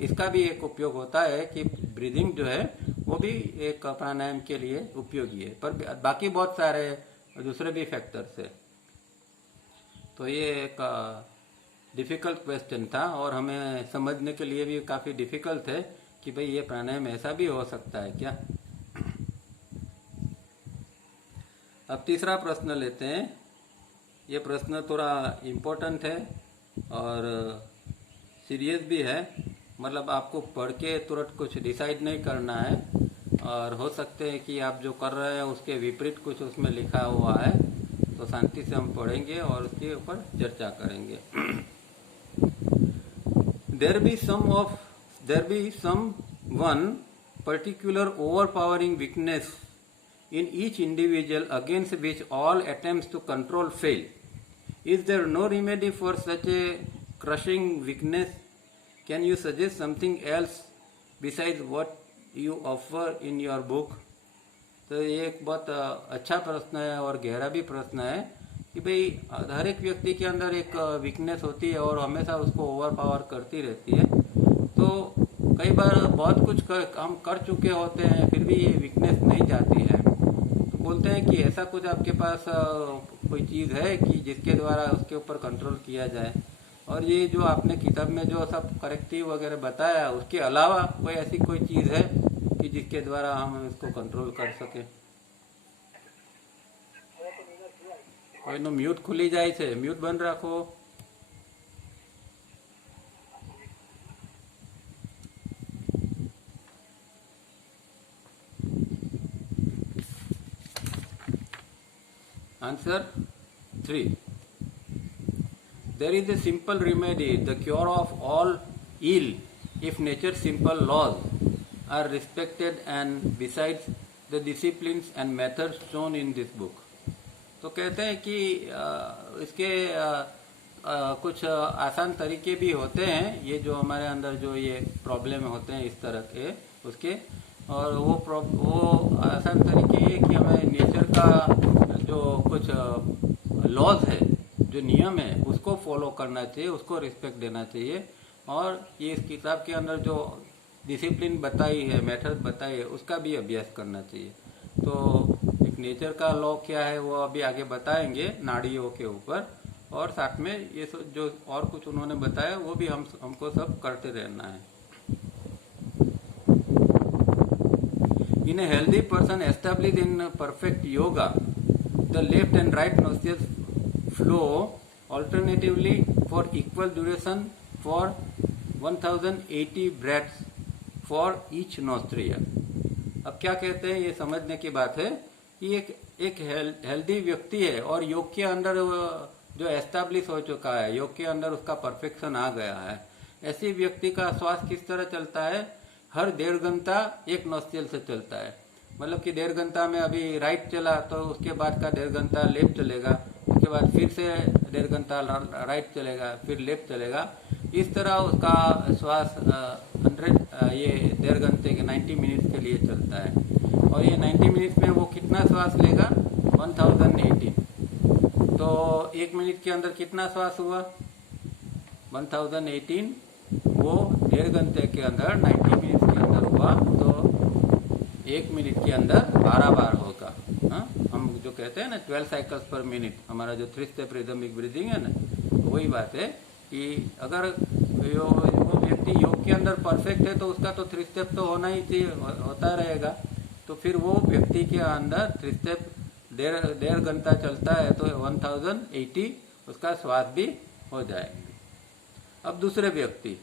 इसका भी एक उपयोग होता है कि ब्रीदिंग जो है वो भी एक प्राणायाम के लिए उपयोगी है, पर बाकी बहुत सारे दूसरे भी फैक्टर्स है। तो ये एक डिफ़िकल्ट क्वेश्चन था, और हमें समझने के लिए भी काफ़ी डिफ़िकल्ट है कि भाई ये प्राणायाम ऐसा भी हो सकता है क्या। अब तीसरा प्रश्न लेते हैं। ये प्रश्न थोड़ा इम्पोर्टेंट है और सीरियस भी है, मतलब आपको पढ़ के तुरंत कुछ डिसाइड नहीं करना है, और हो सकते हैं कि आप जो कर रहे हैं उसके विपरीत कुछ उसमें लिखा हुआ है, तो शांति से हम पढ़ेंगे और उसके ऊपर चर्चा करेंगे। there be some one particular overpowering weakness in each individual against which all attempts to control fail. Is there no remedy for such a crushing weakness? Can you suggest something else besides what you offer in your book? तो ये एक बहुत अच्छा प्रश्न है और गहरा भी प्रश्न है कि भाई हर एक व्यक्ति के अंदर एक वीकनेस होती है और हमेशा उसको ओवर पावर करती रहती है। तो कई बार बहुत कुछ हम कर चुके होते हैं, फिर भी ये वीकनेस नहीं जाती है। तो बोलते हैं कि ऐसा कुछ आपके पास कोई चीज़ है कि जिसके द्वारा उसके ऊपर कंट्रोल किया जाए, और ये जो आपने किताब में जो सब करेक्टिव वगैरह बताया, उसके अलावा कोई ऐसी कोई चीज़ है कि जिसके द्वारा हम इसको कंट्रोल कर सके। कोई नो म्यूट खुली जाए छे, म्यूट बंद रखो। Answer 3. There is a simple remedy, the cure of all ill, if nature's simple laws are respected, and besides the disciplines and methods shown in this book. तो कहते हैं कि इसके कुछ आसान तरीके भी होते हैं, ये जो हमारे अंदर जो ये प्रॉब्लम होते हैं इस तरह के उसके, और वो आसान तरीके ये कि हमें नेचर का जो कुछ लॉज है, जो नियम है, उसको फॉलो करना चाहिए, उसको रिस्पेक्ट देना चाहिए, और ये इस किताब के अंदर जो डिसिप्लिन बताई है, मेथड बताई है, उसका भी अभ्यास करना चाहिए। तो एक नेचर का लॉ क्या है वो अभी आगे बताएंगे नाड़ियों के ऊपर, और साथ में ये जो और कुछ उन्होंने बताया वो भी हमको सब करते रहना है। In a healthy person established in perfect yoga, the left and right nostrils flow alternatively for equal duration for 1080 breaths for each nostril. अब क्या कहते हैं, ये समझने की बात है कि एक हेल्दी व्यक्ति है और योग के अंदर जो एस्टैब्लिश हो चुका है, योग के अंदर उसका परफेक्शन आ गया है, ऐसी व्यक्ति का श्वास किस तरह चलता है, हर 1.5 घंटा एक नोस्ट्रिल से चलता है। मतलब कि 1.5 घंटा में अभी राइट चला तो उसके बाद का 1.5 घंटा लेफ्ट चलेगा, उसके बाद फिर से 1.5 घंटा राइट चलेगा, फिर लेफ्ट चलेगा। इस तरह उसका श्वास 1.5 घंटे के 90 मिनट्स के लिए चलता है, और ये 90 मिनट्स में वो कितना श्वास लेगा, 1080। तो 1 मिनट के अंदर कितना श्वास हुआ, 1018, वो 1.5 घंटे के अंदर 90 मिनट के अंदर हुआ, तो 1 मिनट के अंदर 12 बार होगा। हम जो कहते हैं ना 12 साइकिल्स पर मिनट, हमारा जो 3 स्टेप रिदमिक ब्रीदिंग है ना, तो वही बात है कि अगर वो व्यक्ति योग के अंदर परफेक्ट है तो उसका तो 3 स्टेप तो होना ही चाहिए, होता रहेगा। तो फिर वो व्यक्ति के अंदर 3 स्टेप 1.5 घंटा चलता है तो 1080 उसका श्वास भी हो जाएगा। अब दूसरे व्यक्ति,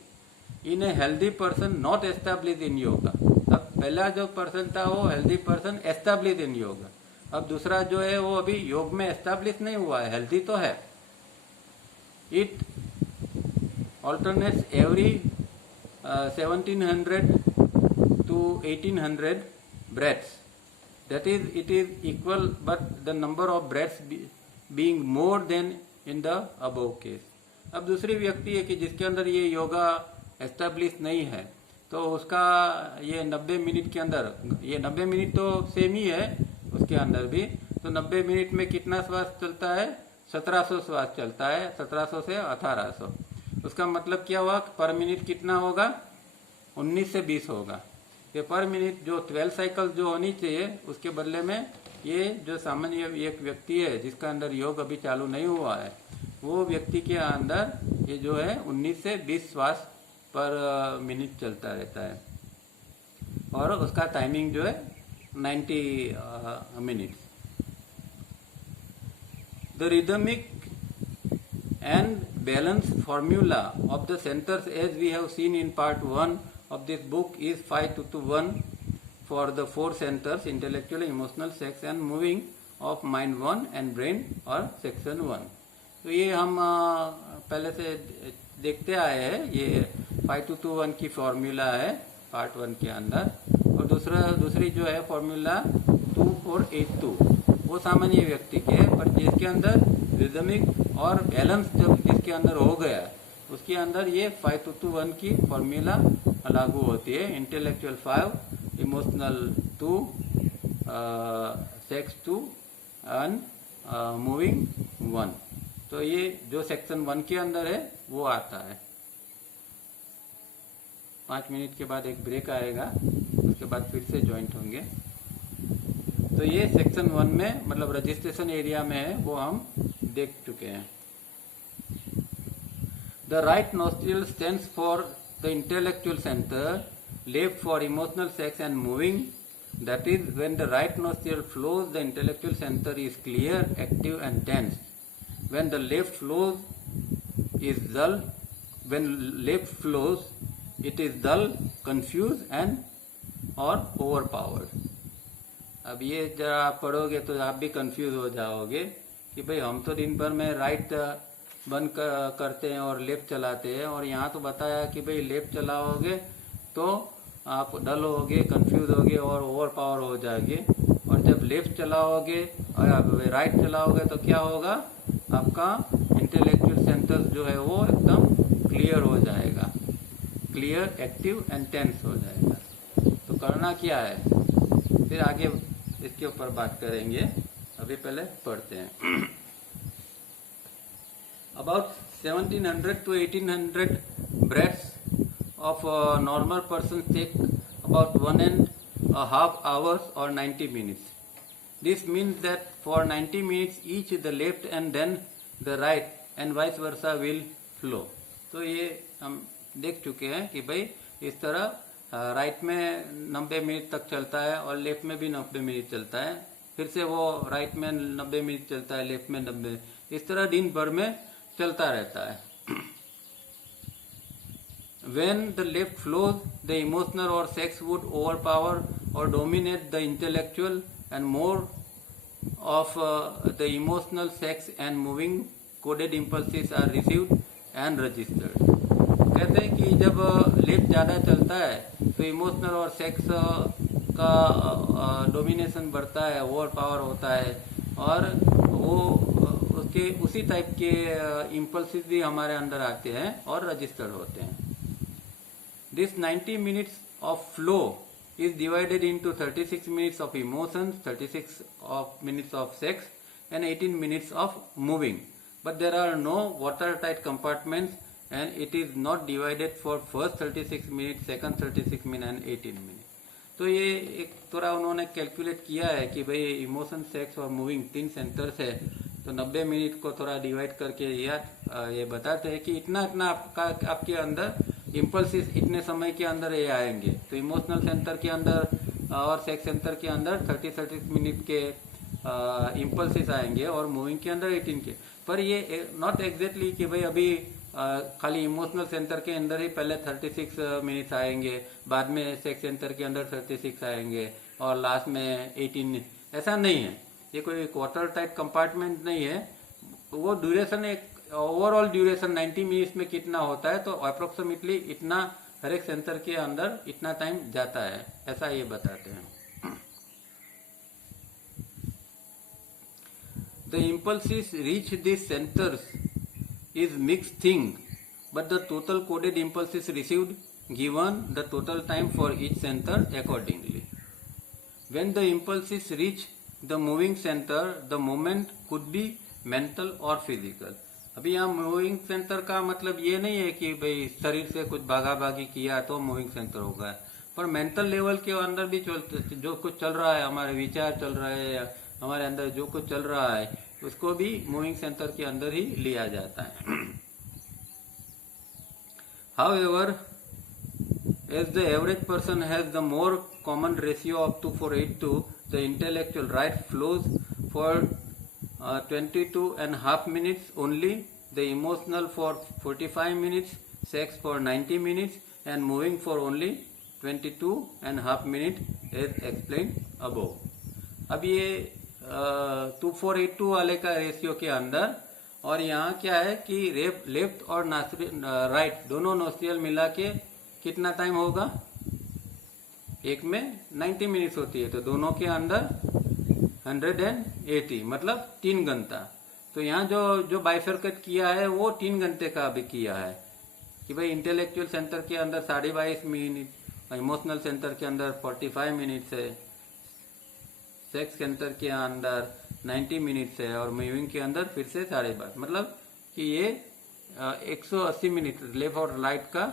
in a healthy person not establish in yoga. अब पहला जो पर्सन था वो healthy person establish in yoga, अब दूसरा जो है वो अभी योग में एस्टैब्लिश नहीं हुआ है, हेल्दी तो है। It alternates every 1700 to 1800 breaths. That is, it is equal, but the number of breaths being more than in the above case. अब दूसरी व्यक्ति है कि जिसके अंदर ये योगा एस्टेब्लिश नहीं है, तो उसका ये 90 मिनट के अंदर, ये 90 मिनट तो सेम ही है उसके अंदर भी, तो 90 मिनट में कितना श्वास चलता है? 1700 श्वास चलता है, 1700 से 1800। उसका मतलब क्या हुआ? पर मिनट कितना होगा? 19 से 20 होगा। ये पर मिनट जो 12 साइकिल जो होनी चाहिए, उसके बदले में ये जो सामान्य एक व्यक्ति है जिसका अंदर योग अभी चालू नहीं हुआ है, वो व्यक्ति के अंदर ये जो है 19 से 20 श्वास पर मिनट चलता रहता है, और उसका टाइमिंग जो है 90 minutes. The rhythmic and balance formula of the centers, as we have seen in part 1 of this book, is 5:1 for the 4 centers: intellectual, emotional, sex and moving of mind 1 and brain, और section 1। तो ये हम पहले से देखते आए हैं, ये 5:1 की फॉर्मूला है पार्ट 1 के अंदर। और दूसरी जो है फॉर्मूला 2482, वो सामान्य व्यक्ति के है, पर जिसके अंदर रिदमिक और बैलेंस जब जिसके अंदर हो गया, उसके अंदर ये 5:1 की फॉर्मूला लागू होती है। Intellectual 5, emotional 2, sex 2 and moving 1। तो ये जो सेक्शन 1 के अंदर है वो आता है। 5 मिनट के बाद एक ब्रेक आएगा, उसके बाद फिर से ज्वाइंट होंगे। तो ये सेक्शन 1 में, मतलब रजिस्ट्रेशन एरिया में है, वो हम देख चुके हैं। The right nostril stands for the intellectual centre, left for emotional, sex and moving. That is when the right nostril flows, the intellectual centre is clear, active and tense. When the left flows is dull, when left flows, it is dull, confused and or overpowered. अब ये जरा आप पढ़ोगे तो आप भी कंफ्यूज हो जाओगे कि भाई हम तो दिन भर में राइट बंद करते हैं और लेफ्ट चलाते हैं, और यहाँ तो बताया कि भाई लेफ्ट चलाओगे तो आप डल होगे, कंफ्यूज होगे और ओवर पावर हो जाओगे, और जब लेफ्ट चलाओगे और आप राइट चलाओगे तो क्या होगा? आपका इंटेलेक्चुअल सेंटर जो है वो एकदम क्लियर हो जाएगा, क्लियर, एक्टिव एंड टेंस हो जाएगा। तो करना क्या है, फिर आगे इसके ऊपर बात करेंगे, अभी पहले पढ़ते हैं। About 1700 to 1800 breaths of a normal person take about 1.5 hours or 90 minutes. This means that for 90 minutes each the left and then the right and vice versa will flow. तो ये हम देख चुके हैं कि भाई इस तरह राइट में 90 मिनट तक चलता है और लेफ्ट में भी 90 मिनट चलता है, फिर से वो राइट में 90 मिनट चलता है, लेफ्ट में 90, इस तरह दिन भर में चलता रहता है। When the left flows, the emotional or sex would overpower or dominate the intellectual, and more of the emotional, sex and moving coded impulses are received and registered. कहते हैं कि जब लेफ्ट ज़्यादा चलता है तो इमोशनल और सेक्स का डोमिनेशन बढ़ता है, ओवर पावर होता है, और वो उसके उसी टाइप के इम्पल्सिस भी हमारे अंदर आते हैं और रजिस्टर होते हैं। This 90 minutes of flow is divided into 36 minutes of emotions, 36 minutes of sex and 18 minutes of moving. But there are no watertight compartments and it is not divided for first 36 minutes, second 36 minutes and 18 minutes. तो ये एक थोड़ा उन्होंने कैलकुलेट किया है कि भाई इमोशन, सेक्स और मूविंग 3 सेंटर्स है, तो 90 मिनट को थोड़ा डिवाइड करके ये बताते हैं कि इतना इतना आपके अंदर इम्पल्सिस इतने समय के अंदर ये आएंगे। तो इमोशनल सेंटर के अंदर और सेक्स सेंटर के अंदर 36 मिनट के इम्पल्सिस आएंगे और मूविंग के अंदर 18 के। पर ये नॉट एग्जैक्टली कि भाई अभी खाली इमोशनल सेंटर के अंदर ही पहले 36 मिनट्स आएंगे, बाद में सेक्स सेंटर के अंदर 36 आएंगे और लास्ट में 18, ऐसा नहीं है। ये कोई वाटर टाइट कंपार्टमेंट नहीं है। वो ड्यूरेशन, एक ओवरऑल ड्यूरेशन 90 मिनट्स में कितना होता है, तो अप्रोक्सीमेटली इतना हर एक सेंटर के अंदर इतना टाइम जाता है, ऐसा ये बताते हैं। The impulses reach these centers is mixed thing, but the total coded impulses received given the total time for each center accordingly. When the impulses reach the moving center, the moment could be mental or physical. अभी यहाँ मूविंग सेंटर का मतलब ये नहीं है कि भाई शरीर से कुछ भागा भागी किया तो मूविंग सेंटर होगा, पर मेंटल लेवल के अंदर भी जो कुछ चल रहा है, हमारे विचार चल रहे हैं या हमारे अंदर जो कुछ चल रहा है उसको भी मूविंग सेंटर के अंदर ही लिया जाता है. However, as the average person has the more common ratio of 2482, the intellectual right flows for 22.5 minutes only, the emotional for 45 minutes, sex for 90 minutes, and moving for only 22.5 minutes as explained above. अब ये 2482 वाले का रेशियो के अंदर, और यहाँ क्या है कि लेफ्ट और राइट दोनों नोस्ट्रियल मिला के कितना टाइम होगा, एक में 90 मिनट्स होती है तो दोनों के अंदर 180 मतलब 3 घंटा. तो यहाँ जो बाइफरकेट किया है वो 3 घंटे का भी किया है कि भाई इंटेलेक्चुअल सेंटर के अंदर 22.5 मिनट, इमोशनल सेंटर के अंदर 45 मिनट्स है, सेक्स सेंटर के अंदर 90 मिनट्स है और मूविंग के अंदर फिर से 12.5, मतलब कि ये 180 मिनट लेफ्ट और राइट का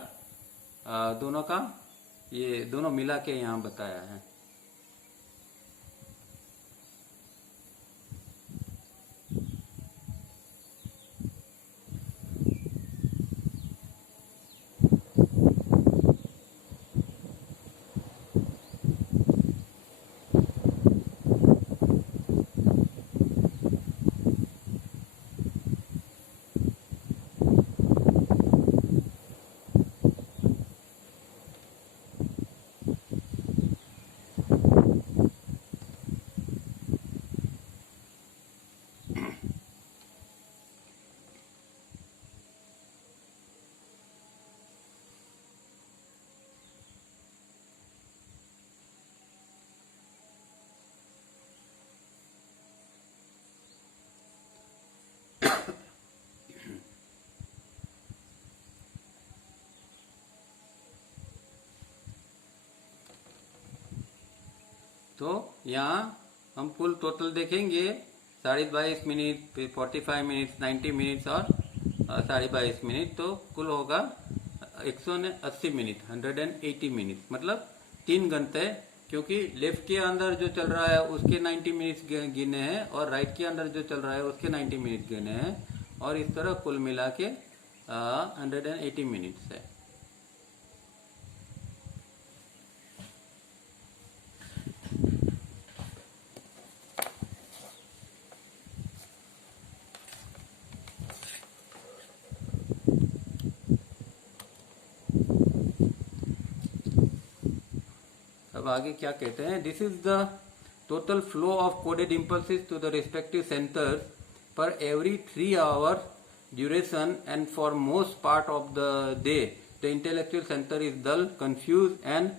दोनों का ये दोनों मिला के यहाँ बताया है. तो यहाँ हम फुल टोटल देखेंगे 22.5 मिनट, फिर 45 मिनट, 90 मिनट्स और 22.5 मिनट, तो कुल होगा 180 मिनट, 180 मिनट मतलब 3 घंटे, क्योंकि लेफ्ट के अंदर जो चल रहा है उसके 90 मिनट्स गिने हैं और राइट के अंदर जो चल रहा है उसके 90 मिनट गिने हैं, और इस तरह कुल मिला के 180 मिनट्स है. अब आगे क्या कहते हैं, this is the total flow of coded impulses to the respective centres per every 3 hour duration and for most part of the day the intellectual centre is dull, confuse and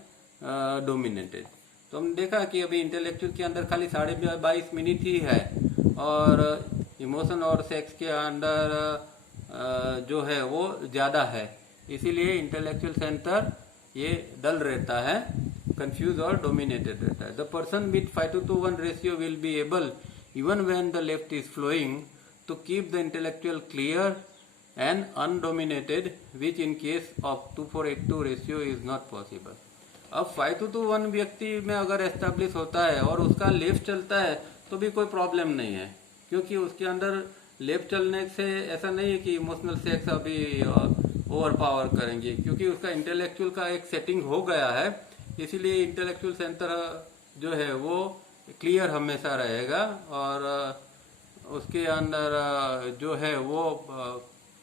dominated. तो हमने देखा कि अभी इंटेलेक्चुअल के अंदर खाली 22.5 मिनट ही है और इमोशन और सेक्स के अंदर जो है वो ज्यादा है, इसीलिए इंटेलेक्चुअल सेंटर ये डल रहता है, कंफ्यूज और डोमिनेटेड रहता है. The person with 5:1 ratio will be able even when the left is flowing to keep the intellectual clear and undominated, which in case of 2482 ratio is not possible. अब 5:1 व्यक्ति में अगर एस्टेब्लिश होता है और उसका लेफ्ट चलता है तो भी कोई प्रॉब्लम नहीं है, क्योंकि उसके अंदर लेफ्ट चलने से ऐसा नहीं है कि इमोशनल सेक्स अभी ओवर पावर करेंगे, क्योंकि उसका इंटेलेक्चुअल का एक सेटिंग हो गया है, इसीलिए इंटेलेक्चुअल सेंटर जो है वो क्लियर हमेशा रहेगा और उसके अंदर जो है वो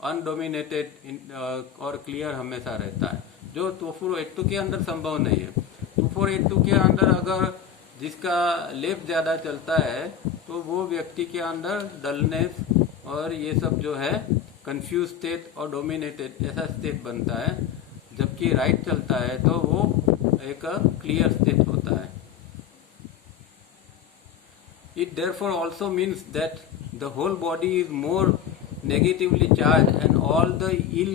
अनडोमिनेटेड और क्लियर हमेशा रहता है, जो 2482 के अंदर संभव नहीं है. 2482 के अंदर अगर जिसका लेफ्ट ज्यादा चलता है तो वो व्यक्ति के अंदर डलनेस और ये सब जो है कंफ्यूज स्टेट और डोमिनेटेड ऐसा स्टेट बनता है, जबकि राइट चलता है तो वो एक क्लियर स्टेट होता है. It therefore also means that the whole body is more negatively charged and all the ill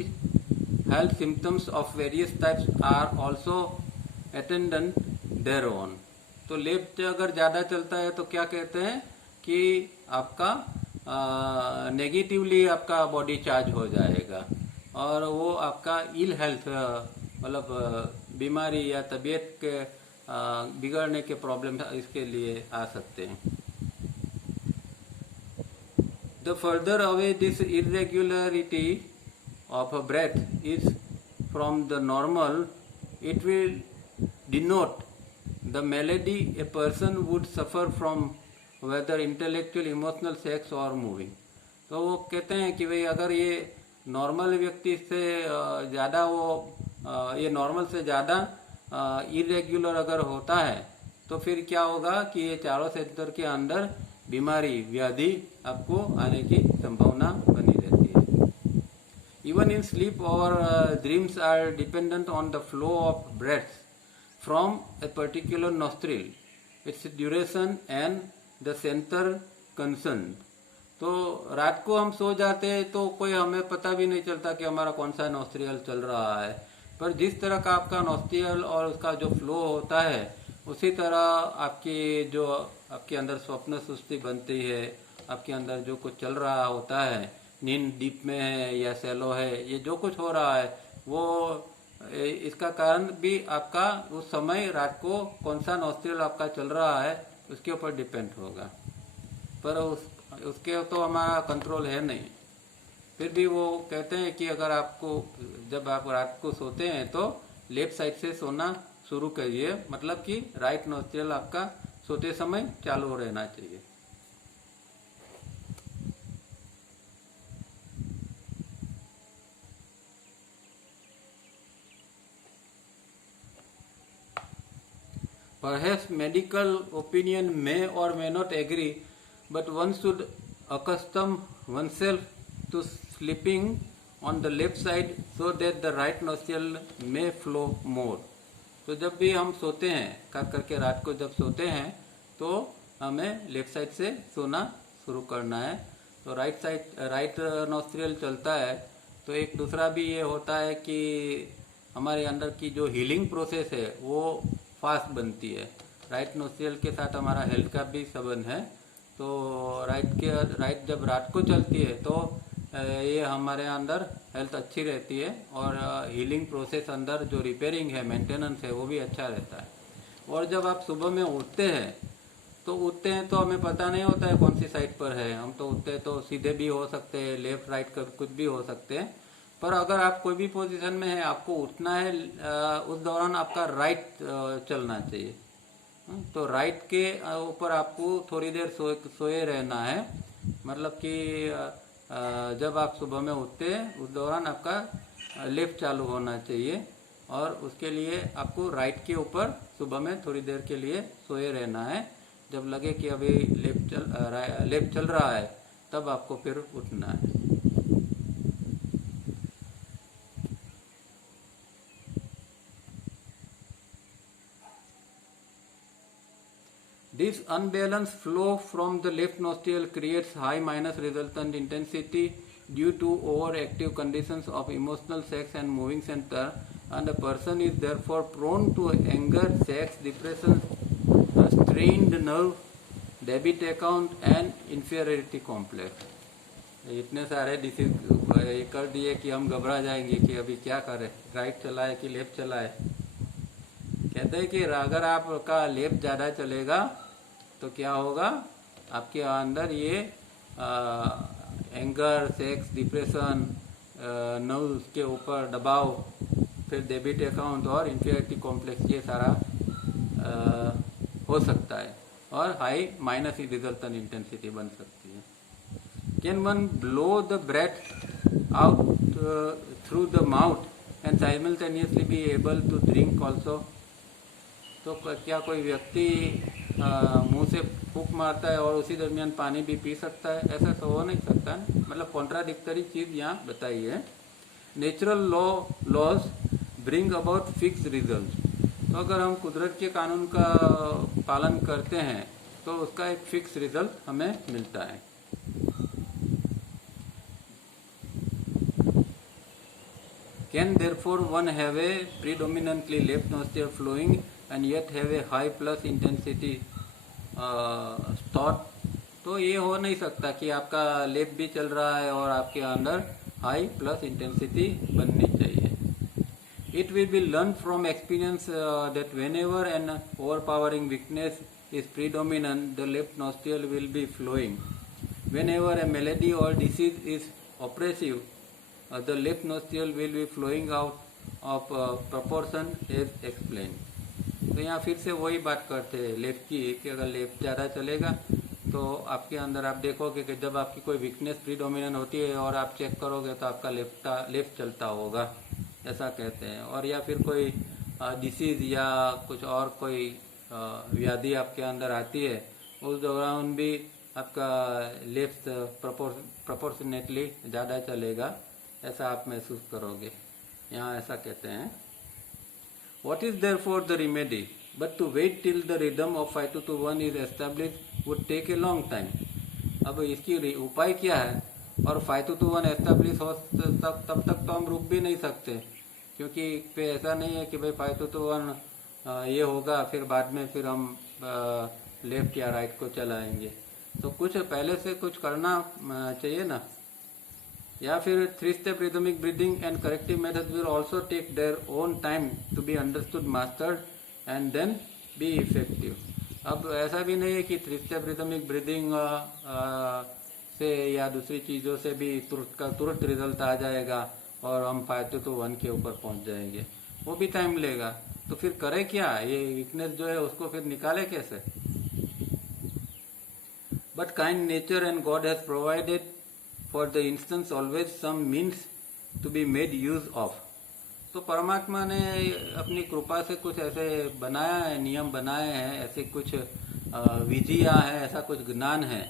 health symptoms of various types are also attendant thereon. तो लेफ्ट अगर ज़्यादा चलता है तो क्या कहते हैं कि आपका नेगेटिवली आपका बॉडी चार्ज हो जाएगा और वो आपका इल हेल्थ मतलब बीमारी या तबीयत के बिगड़ने के प्रॉब्लम इसके लिए आ सकते हैं. The further away this irregularity of a breath is from the normal, it will denote the malady a person would suffer from, whether intellectual, emotional, sex or moving. तो वो कहते हैं कि भाई अगर ये नॉर्मल व्यक्ति से ज़्यादा ये नॉर्मल से ज़्यादा इरेग्युलर अगर होता है तो फिर क्या होगा कि ये चारों सेंटर के अंदर बीमारी व्याधि आपको आने की संभावना बनी रहती है. इवन इन स्लीप और dreams are dependent on the flow of breaths from a particular nostril, its duration and the centre concern. तो रात को हम सो जाते हैं तो कोई हमें पता भी नहीं चलता कि हमारा कौन सा नॉस्ट्रियल चल रहा है, पर जिस तरह का आपका नॉस्ट्रियल और उसका जो फ्लो होता है उसी तरह आपके अंदर स्वप्न सुस्ती बनती है, आपके अंदर जो कुछ चल रहा होता है, नींद डीप में है या सैलो है, ये जो कुछ हो रहा है वो इसका कारण भी आपका उस समय रात को कौन सा नॉस्ट्रियल आपका चल रहा है उसके ऊपर डिपेंड होगा. पर उसके तो हमारा कंट्रोल है नहीं. फिर भी वो कहते हैं कि अगर जब आप रात को सोते हैं तो लेफ्ट साइड से सोना शुरू करिए, मतलब कि राइट नॉस्ट्रियल आपका सोते समय चालू रहना चाहिए. Perhaps medical opinion may or may not agree, but one should accustom oneself to sleeping on the left side so that the right nostril may flow more. तो जब भी हम सोते हैं, खास करके रात को जब सोते हैं तो हमें लेफ्ट साइड से सोना शुरू करना है. तो राइट नॉस्ट्रियल चलता है तो एक दूसरा भी ये होता है कि हमारे अंदर की जो हीलिंग प्रोसेस है वो फास्ट बनती है. राइट नॉस्ट्रियल के साथ हमारा हेल्थ का भी संबंध है. तो राइट जब रात को चलती है तो ये हमारे अंदर हेल्थ अच्छी रहती है और हीलिंग प्रोसेस अंदर जो रिपेयरिंग है, मेंटेनेंस है, वो भी अच्छा रहता है. और जब आप सुबह में उठते हैं तो हमें पता नहीं होता है कौन सी साइड पर है. हम तो उठते हैं तो सीधे भी हो सकते हैं, लेफ्ट राइट कुछ भी हो सकते हैं. पर अगर आप कोई भी पोजीशन में है, आपको उठना है, उस दौरान आपका राइट चलना चाहिए. तो राइट के ऊपर आपको थोड़ी देर सोए रहना है. मतलब कि जब आप सुबह में उठते हैं उस दौरान आपका लेफ्ट चालू होना चाहिए और उसके लिए आपको राइट के ऊपर सुबह में थोड़ी देर के लिए सोए रहना है. जब लगे कि अभी लेफ्ट चल रहा है तब आपको फिर उठना है. This unbalanced flow from the left nostril creates high minus resultant intensity due to overactive conditions of emotional, sex and moving center, and the person is therefore prone to anger, sex, depression, strained nerve, debit account and inferiority complex. इतने सारे डिसीज कर दिए कि हम घबरा जाएंगे कि अभी क्या करें, राइट चलाए कि लेफ्ट चलाए. कहते हैं कि अगर आपका लेफ्ट ज़्यादा चलेगा तो क्या होगा, आपके अंदर ये एंगर, सेक्स, डिप्रेशन, नर्व्स के ऊपर दबाव, फिर डेबिट अकाउंट और इंफीरियरिटी कॉम्प्लेक्स, ये सारा हो सकता है और हाई माइनस रिजल्टेंट इंटेंसिटी बन सकती है. Can one blow the breath out through the mouth and simultaneously be able to drink also. तो क्या कोई व्यक्ति मुंह से फूंक मारता है और उसी दरमियान पानी भी पी सकता है? ऐसा तो हो नहीं सकता. मतलब कॉन्ट्राडिक्टरी चीज़ यहाँ बताई है. Natural laws bring about fix result. तो अगर हम कुदरत के कानून का पालन करते हैं तो उसका एक फिक्स रिजल्ट हमें मिलता है. Can therefore one have a predominantly left nostril flowing and yet have a high plus intensity thought? तो ये हो नहीं सकता कि आपका लेफ्ट भी चल रहा है और आपके अंदर हाई प्लस इंटेंसिटी बननी चाहिए. It will be learned from experience that whenever an overpowering weakness is predominant, the left nostril will be flowing. Whenever a malady or disease is oppressive, the left nostril will be flowing out of proportion as explained. तो यहाँ फिर से वही बात करते हैं लेफ्ट की कि अगर लेफ्ट ज़्यादा चलेगा तो आपके अंदर आप देखोगे कि जब आपकी कोई वीकनेस प्रीडोमिनेंट होती है और आप चेक करोगे तो आपका लेफ्ट चलता होगा, ऐसा कहते हैं. और या फिर कोई डिसीज़ या कुछ और कोई व्याधि आपके अंदर आती है उस दौरान भी आपका लेफ्ट प्रोपोर्शनेटली ज़्यादा चलेगा, ऐसा आप महसूस करोगे. यहाँ ऐसा कहते हैं. What is therefore the remedy? But to wait till the rhythm of 5-2-1 is established would take a long time. अब इसकी उपाय क्या है? और 5-2-1 एस्टेब्लिश हो तब तक तो हम रुक भी नहीं सकते, क्योंकि पे ऐसा नहीं है कि भाई 5-2-1 ये होगा फिर बाद में फिर हम लेफ्ट या राइट को चलाएंगे. तो कुछ पहले से कुछ करना चाहिए ना. या फिर 3-step rhythmic breathing and corrective methods will also take their own time to be understood, mastered and then be effective. अब ऐसा भी नहीं है कि 3-step rhythmic breathing से या दूसरी चीज़ों से भी तुरंत रिजल्ट आ जाएगा और हम 5-2-1 के ऊपर पहुंच जाएंगे. वो भी टाइम लेगा. तो फिर करें क्या? ये वीकनेस जो है उसको फिर निकाले कैसे? But kind nature and God has provided for the instance always some means to be made use of. तो परमात्मा ने अपनी कृपा से कुछ ऐसे बनाया है, नियम बनाए हैं, ऐसे कुछ विधियाँ हैं, ऐसा कुछ ज्ञान है.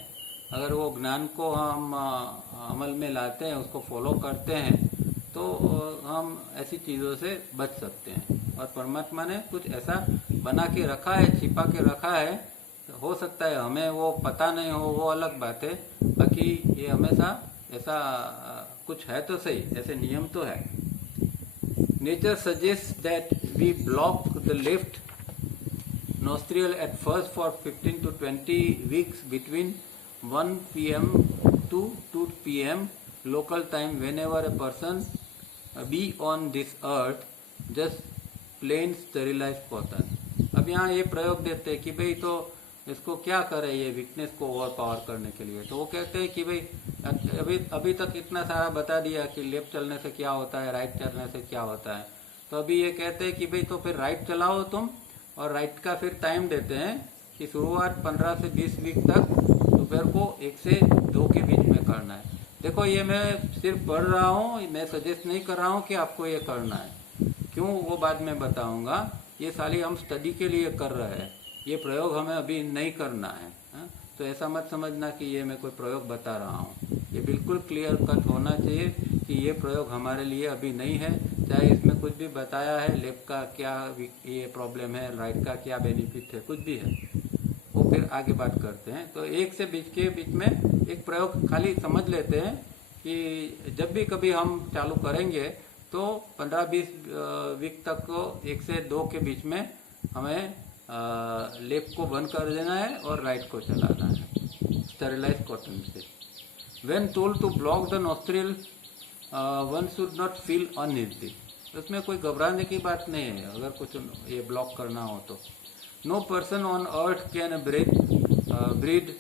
अगर वो ज्ञान को हम अमल में लाते हैं, उसको फॉलो करते हैं, तो हम ऐसी चीज़ों से बच सकते हैं. और परमात्मा ने कुछ ऐसा बना के रखा है, छिपा के रखा है. हो सकता है हमें वो पता नहीं हो, वो अलग बात है. बाकी ये हमेशा ऐसा कुछ है तो सही, ऐसे नियम तो है. Nature suggest that V block the left nostril at first for 15 to 20 weeks between 1 p.m. to 2 p.m. local time whenever a person be on this earth, just plain sterilized cotton. अब यहाँ ये प्रयोग देते हैं कि भाई तो इसको क्या करे ये वीकनेस को ओवर पावर करने के लिए. तो वो कहते हैं कि भाई अभी तक इतना सारा बता दिया कि लेफ्ट चलने से क्या होता है, राइट चलने से क्या होता है. तो अभी ये कहते हैं कि भाई तो फिर राइट चलाओ तुम, और राइट का फिर टाइम देते हैं कि शुरुआत 15 से 20 वीक तक दोपहर को 1 से 2 के बीच में करना है. देखो ये मैं सिर्फ पढ़ रहा हूँ, मैं सजेस्ट नहीं कर रहा हूँ कि आपको ये करना है. क्यों वो बाद में बताऊंगा. ये साली हम स्टडी के लिए कर रहे हैं, ये प्रयोग हमें अभी नहीं करना है. तो ऐसा मत समझना कि ये मैं कोई प्रयोग बता रहा हूँ. ये बिल्कुल क्लियर कट होना चाहिए कि ये प्रयोग हमारे लिए अभी नहीं है. चाहे इसमें कुछ भी बताया है, लेफ्ट का क्या ये प्रॉब्लम है, राइट का क्या बेनिफिट है, कुछ भी है, वो फिर आगे बात करते हैं. तो 1 से 20 के बीच में एक प्रयोग खाली समझ लेते हैं कि जब भी कभी हम चालू करेंगे तो 15-20 वीक तक को 1 से 2 के बीच में हमें लेफ्ट को बंद कर देना है और राइट को चलाना है स्टेरिलाइज कॉटन से. When told to block the nostril, one should not feel uneasy. उसमें कोई घबराने की बात नहीं है अगर कुछ ये ब्लॉक करना हो तो. No person on earth can breathe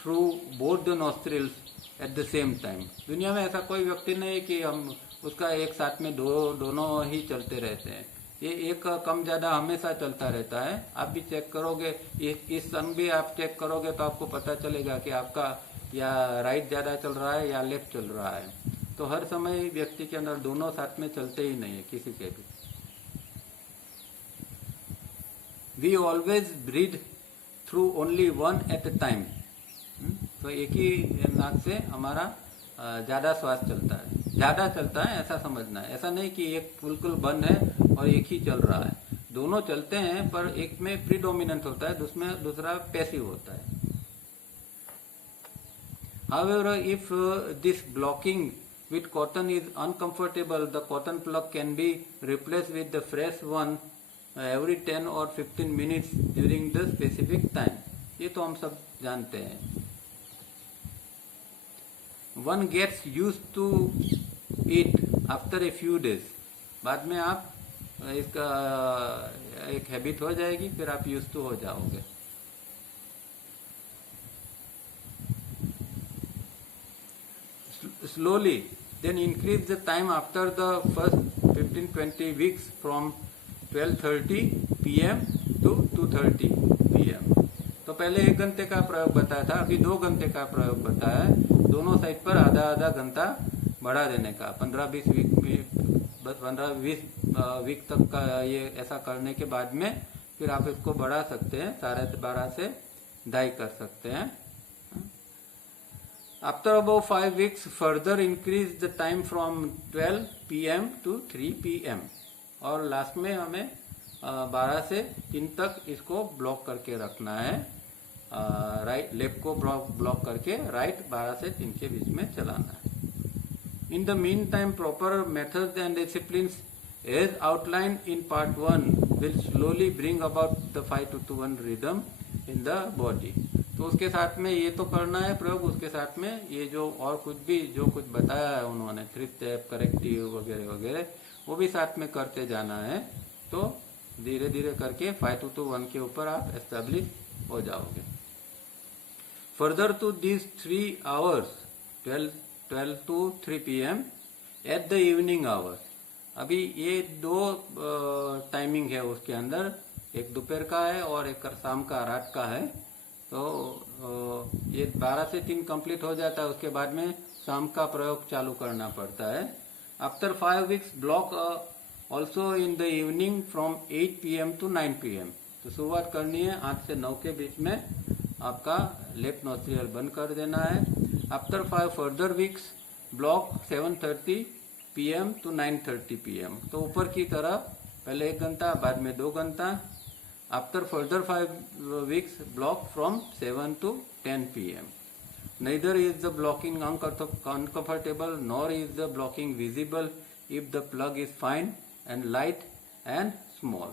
through both the nostrils at the same time. दुनिया में ऐसा कोई व्यक्ति नहीं कि हम उसका एक साथ में दोनों ही चलते रहते हैं. ये एक कम ज़्यादा हमेशा चलता रहता है. आप भी चेक करोगे, इस संग भी आप चेक करोगे तो आपको पता चलेगा कि आपका या राइट ज़्यादा चल रहा है या लेफ्ट चल रहा है. तो हर समय व्यक्ति के अंदर दोनों साथ में चलते ही नहीं है किसी के भी. We always breathe through only one at a time. तो एक ही नाक से हमारा ज़्यादा श्वास चलता है, ज़्यादा चलता है ऐसा समझना है. ऐसा नहीं कि एक बिल्कुल बंद है और एक ही चल रहा है. दोनों चलते हैं पर एक में प्रीडोमिनेंट होता है, दूसरा पैसिव होता है. However, if this blocking with cotton is uncomfortable, the cotton plug can be replaced with the fresh one every 10 or 15 minutes during the specific time. ये तो हम सब जानते हैं. One gets used to it after a few days. बाद में आप इसका एक हैबिट हो जाएगी, फिर आप यूज टू हो जाओगे. Slowly, then increase the time after the first 15-20 weeks from 12:30 p.m. to 2:30 p.m. तो पहले 1 घंटे का प्रयोग बताया था, अभी 2 घंटे का प्रयोग बताया है. दोनों साइड पर आधा घंटा बढ़ा देने का. 15-20 वीक तक का ये ऐसा करने के बाद में फिर आप इसको बढ़ा सकते हैं, 12.5 से 2.5 कर सकते हैं. After about 5 weeks, further increase the time from 12 p.m. to 3 p.m. और लास्ट में हमें 12 से 3 तक इसको ब्लॉक करके रखना है. राइट लेफ्ट को ब्लॉक करके राइट 12 से 3 के बीच में चलाना है. In the meantime, proper methods and disciplines as outlined in part 1 will slowly bring about the 5-2-1 rhythm in the body. तो उसके साथ में ये तो करना है प्रयोग, उसके साथ में ये जो और कुछ भी जो कुछ बताया है उन्होंने 3 स्टेप, करेक्टिव वगैरह वगैरह, वो भी साथ में करते जाना है. तो धीरे धीरे करके 5-2-1 के ऊपर आप एस्टेब्लिश हो जाओगे. Further to this 3 hours 12 to 3 p.m. At the evening hours. अभी ये 2 टाइमिंग है उसके अंदर, एक दोपहर का है और एक शाम का रात का है. तो ये 12 से 3 कंप्लीट हो जाता है, उसके बाद में शाम का प्रयोग चालू करना पड़ता है. After 5 weeks block also in the evening from 8 p.m. to 9 p.m. तो शुरुआत करनी है 8 से 9 के बीच में आपका लेफ्ट नोस्ट्रियल बंद कर देना है. After 5 further weeks block 7:30 p.m. to 9:30 p.m. तो ऊपर की तरफ पहले 1 घंटा, बाद में 2 घंटा. After further 5 weeks, block from 7 to 10 p.m. Neither is the blocking uncomfortable nor is the blocking visible if the plug is fine and light and small.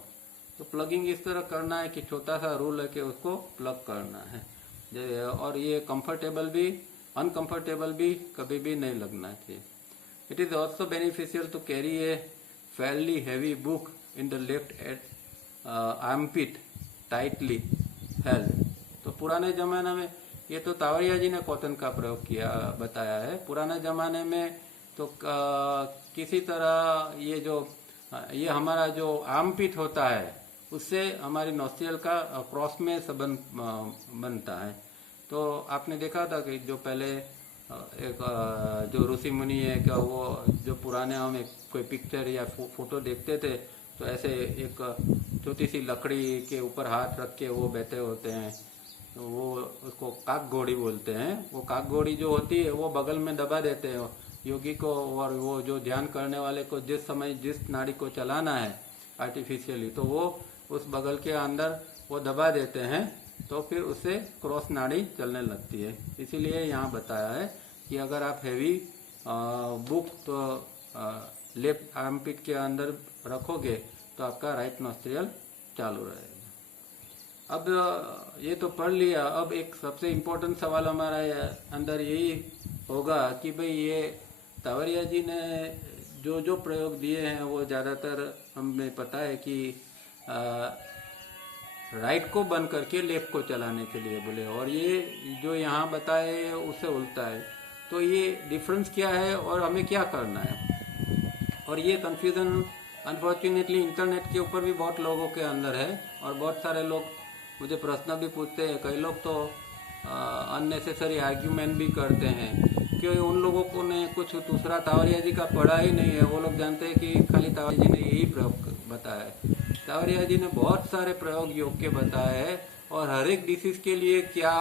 तो प्लगिंग इस तरह करना है कि छोटा सा रूल है कि उसको प्लग करना है, और ये कंफर्टेबल भी अनकंफर्टेबल भी कभी भी नहीं लगना चाहिए. It is also beneficial to carry a fairly heavy book in the left armpit tightly held. तो पुराने जमाने में ये तो तावरिया जी ने कॉटन का प्रयोग किया बताया है. पुराने जमाने में तो किसी तरह ये हमारा जो आर्मपिट होता है उससे हमारी नोस्ट्रियल का क्रॉस में संबंध बनता है. तो आपने देखा था कि जो पहले एक जो ऋषि मुनि है क्या, वो जो पुराने हमें कोई पिक्चर या फोटो देखते थे तो ऐसे एक छोटी सी लकड़ी के ऊपर हाथ रख के वो बैठे होते हैं. तो वो उसको काक घोड़ी बोलते हैं. वो काक घोड़ी जो होती है वो बगल में दबा देते हैं योगी को, और वो जो ध्यान करने वाले को जिस समय जिस नाड़ी को चलाना है आर्टिफिशियली, तो वो उस बगल के अंदर वो दबा देते हैं, तो फिर उससे क्रॉस नाड़ी चलने लगती है. इसीलिए यहाँ बताया है कि अगर आप हैवी बुक तो लेफ्ट आर्मपिट के अंदर रखोगे तो आपका राइट नोस्ट्रियल चालू रहेगा. अब ये तो पढ़ लिया. अब एक सबसे इम्पोर्टेंट सवाल हमारा अंदर यही होगा कि भाई ये तावरिया जी ने जो प्रयोग दिए हैं वो ज़्यादातर हमें पता है कि राइट को बंद करके लेफ्ट को चलाने के लिए बोले, और ये जो यहाँ बताए उससे उल्टा है. तो ये डिफरेंस क्या है और हमें क्या करना है, और ये कंफ्यूजन अनफॉर्चुनेटली इंटरनेट के ऊपर भी बहुत लोगों के अंदर है. और बहुत सारे लोग मुझे प्रश्न भी पूछते हैं. कई लोग तो अननेसेसरी आर्ग्यूमेंट भी करते हैं क्योंकि उन लोगों को ने कुछ दूसरा तावरिया जी का पढ़ा ही नहीं है. वो लोग जानते हैं कि खाली तावरिया जी ने यही प्रयोग बताया है. तावरिया जी ने बहुत सारे प्रयोग योग के बताए हैं, और हर एक डिसीज के लिए क्या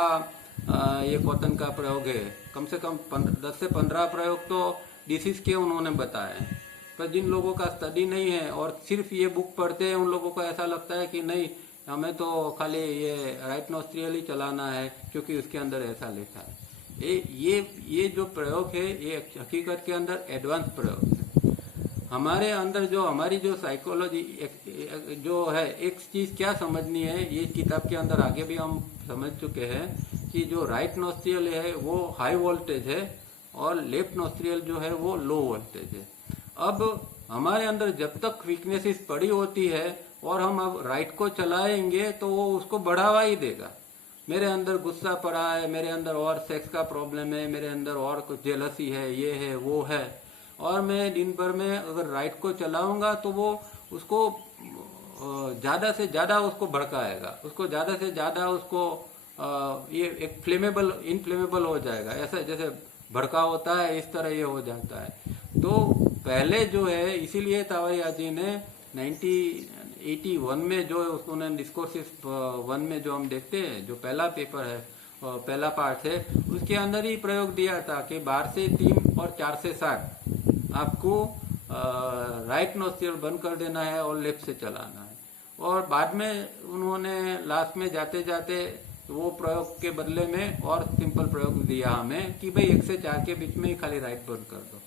ये कॉटन का प्रयोग है, कम से कम 10 से 15 प्रयोग तो डिसीज के उन्होंने बताए हैं. पर जिन लोगों का स्टडी नहीं है और सिर्फ ये बुक पढ़ते हैं, उन लोगों को ऐसा लगता है कि नहीं हमें तो खाली ये राइट नोस्ट्रियल ही चलाना है क्योंकि उसके अंदर ऐसा लिखा है. ये जो प्रयोग है ये हकीकत के अंदर एडवांस प्रयोग है। हमारे अंदर जो हमारी जो साइकोलॉजी जो है, एक चीज क्या समझनी है, ये किताब के अंदर आगे भी हम समझ चुके हैं कि जो राइट नोस्ट्रियल है वो हाई वोल्टेज है और लेफ्ट नोस्ट्रियल जो है वो लो वोल्टेज है। अब हमारे अंदर जब तक वीकनेसेस पड़ी होती है और हम अब राइट को चलाएंगे तो वो उसको बढ़ावा ही देगा। मेरे अंदर गुस्सा पड़ा है, मेरे अंदर और सेक्स का प्रॉब्लम है, मेरे अंदर और कुछ जेलसी है, ये है वो है, और मैं दिन भर में अगर राइट को चलाऊंगा तो वो उसको ज्यादा से ज्यादा उसको भड़काएगा, उसको ज्यादा से ज्यादा उसको ये एक फ्लेमेबल इनफ्लेमेबल हो जाएगा। ऐसा जैसे भड़का होता है इस तरह ये हो जाता है। तो पहले जो है, इसीलिए तावरिया जी ने 1981 में जो उन्होंने डिस्कोर्सिस 1 में जो हम देखते हैं, जो पहला पेपर है, पहला पार्ट है, उसके अंदर ही प्रयोग दिया था कि 12 से 3 और 4 से 7 आपको राइट नोस्ट्रियल बंद कर देना है और लेफ्ट से चलाना है। और बाद में उन्होंने लास्ट में जाते जाते वो प्रयोग के बदले में और सिंपल प्रयोग दिया हमें कि भाई 1 से 4 के बीच में ही खाली राइट बंद कर दो।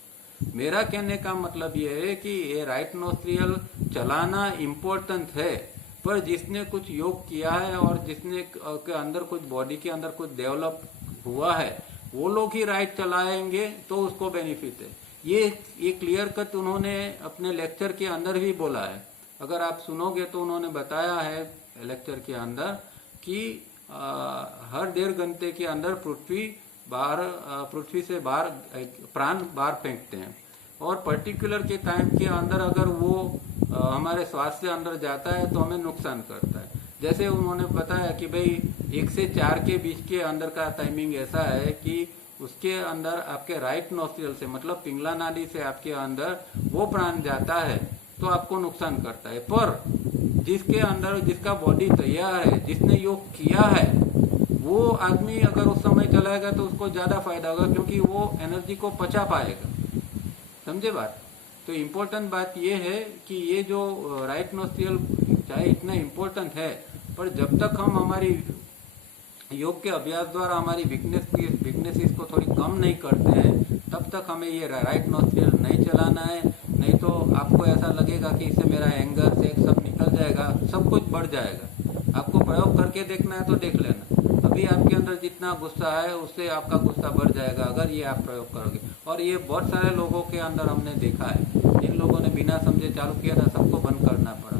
मेरा कहने का मतलब ये है कि ये राइट नोस्ट्रियल चलाना इम्पोर्टेंट है, पर जिसने कुछ योग किया है और जिसने के अंदर कुछ बॉडी के अंदर कुछ डेवलप हुआ है वो लोग ही राइट चलाएंगे तो उसको बेनिफिट है। ये क्लियर कट उन्होंने अपने लेक्चर के अंदर भी बोला है। अगर आप सुनोगे तो उन्होंने बताया है लेक्चर के अंदर कि हर 1.5 घंटे के अंदर पृथ्वी से बाहर प्राण बाहर फेंकते हैं, और पर्टिकुलर के टाइम के अंदर अगर वो हमारे स्वास्थ्य से अंदर जाता है तो हमें नुकसान करता है। जैसे उन्होंने बताया कि भाई 1 से 4 के बीच के अंदर का टाइमिंग ऐसा है कि उसके अंदर आपके राइट नोस्ट्रियल से, मतलब पिंगला नाड़ी से आपके अंदर वो प्राण जाता है तो आपको नुकसान करता है। पर जिसके अंदर जिसका बॉडी तैयार है, जिसने योग किया है, वो आदमी अगर उस समय चलाएगा तो उसको ज्यादा फायदा होगा, क्योंकि वो एनर्जी को पचा पाएगा। समझे बात? तो इम्पोर्टेंट बात ये है कि ये जो राइट नोस्ट्रियल चाहे इतना इम्पोर्टेंट है, पर जब तक हम हमारी योग के अभ्यास द्वारा हमारी वीकनेसेस को थोड़ी कम नहीं करते हैं, तब तक हमें ये राइट नोस्ट्रियल नहीं चलाना है। नहीं तो आपको ऐसा लगेगा कि इससे मेरा एंगर से सब निकल जाएगा, सब कुछ बढ़ जाएगा। आपको प्रयोग करके देखना है तो देख लेना, अभी आपके अंदर जितना गुस्सा है उससे आपका गुस्सा बढ़ जाएगा अगर ये आप प्रयोग करोगे। और ये बहुत सारे लोगों के अंदर हमने देखा है, जिन लोगों ने बिना समझे चालू किया था सबको बंद करना पड़ा,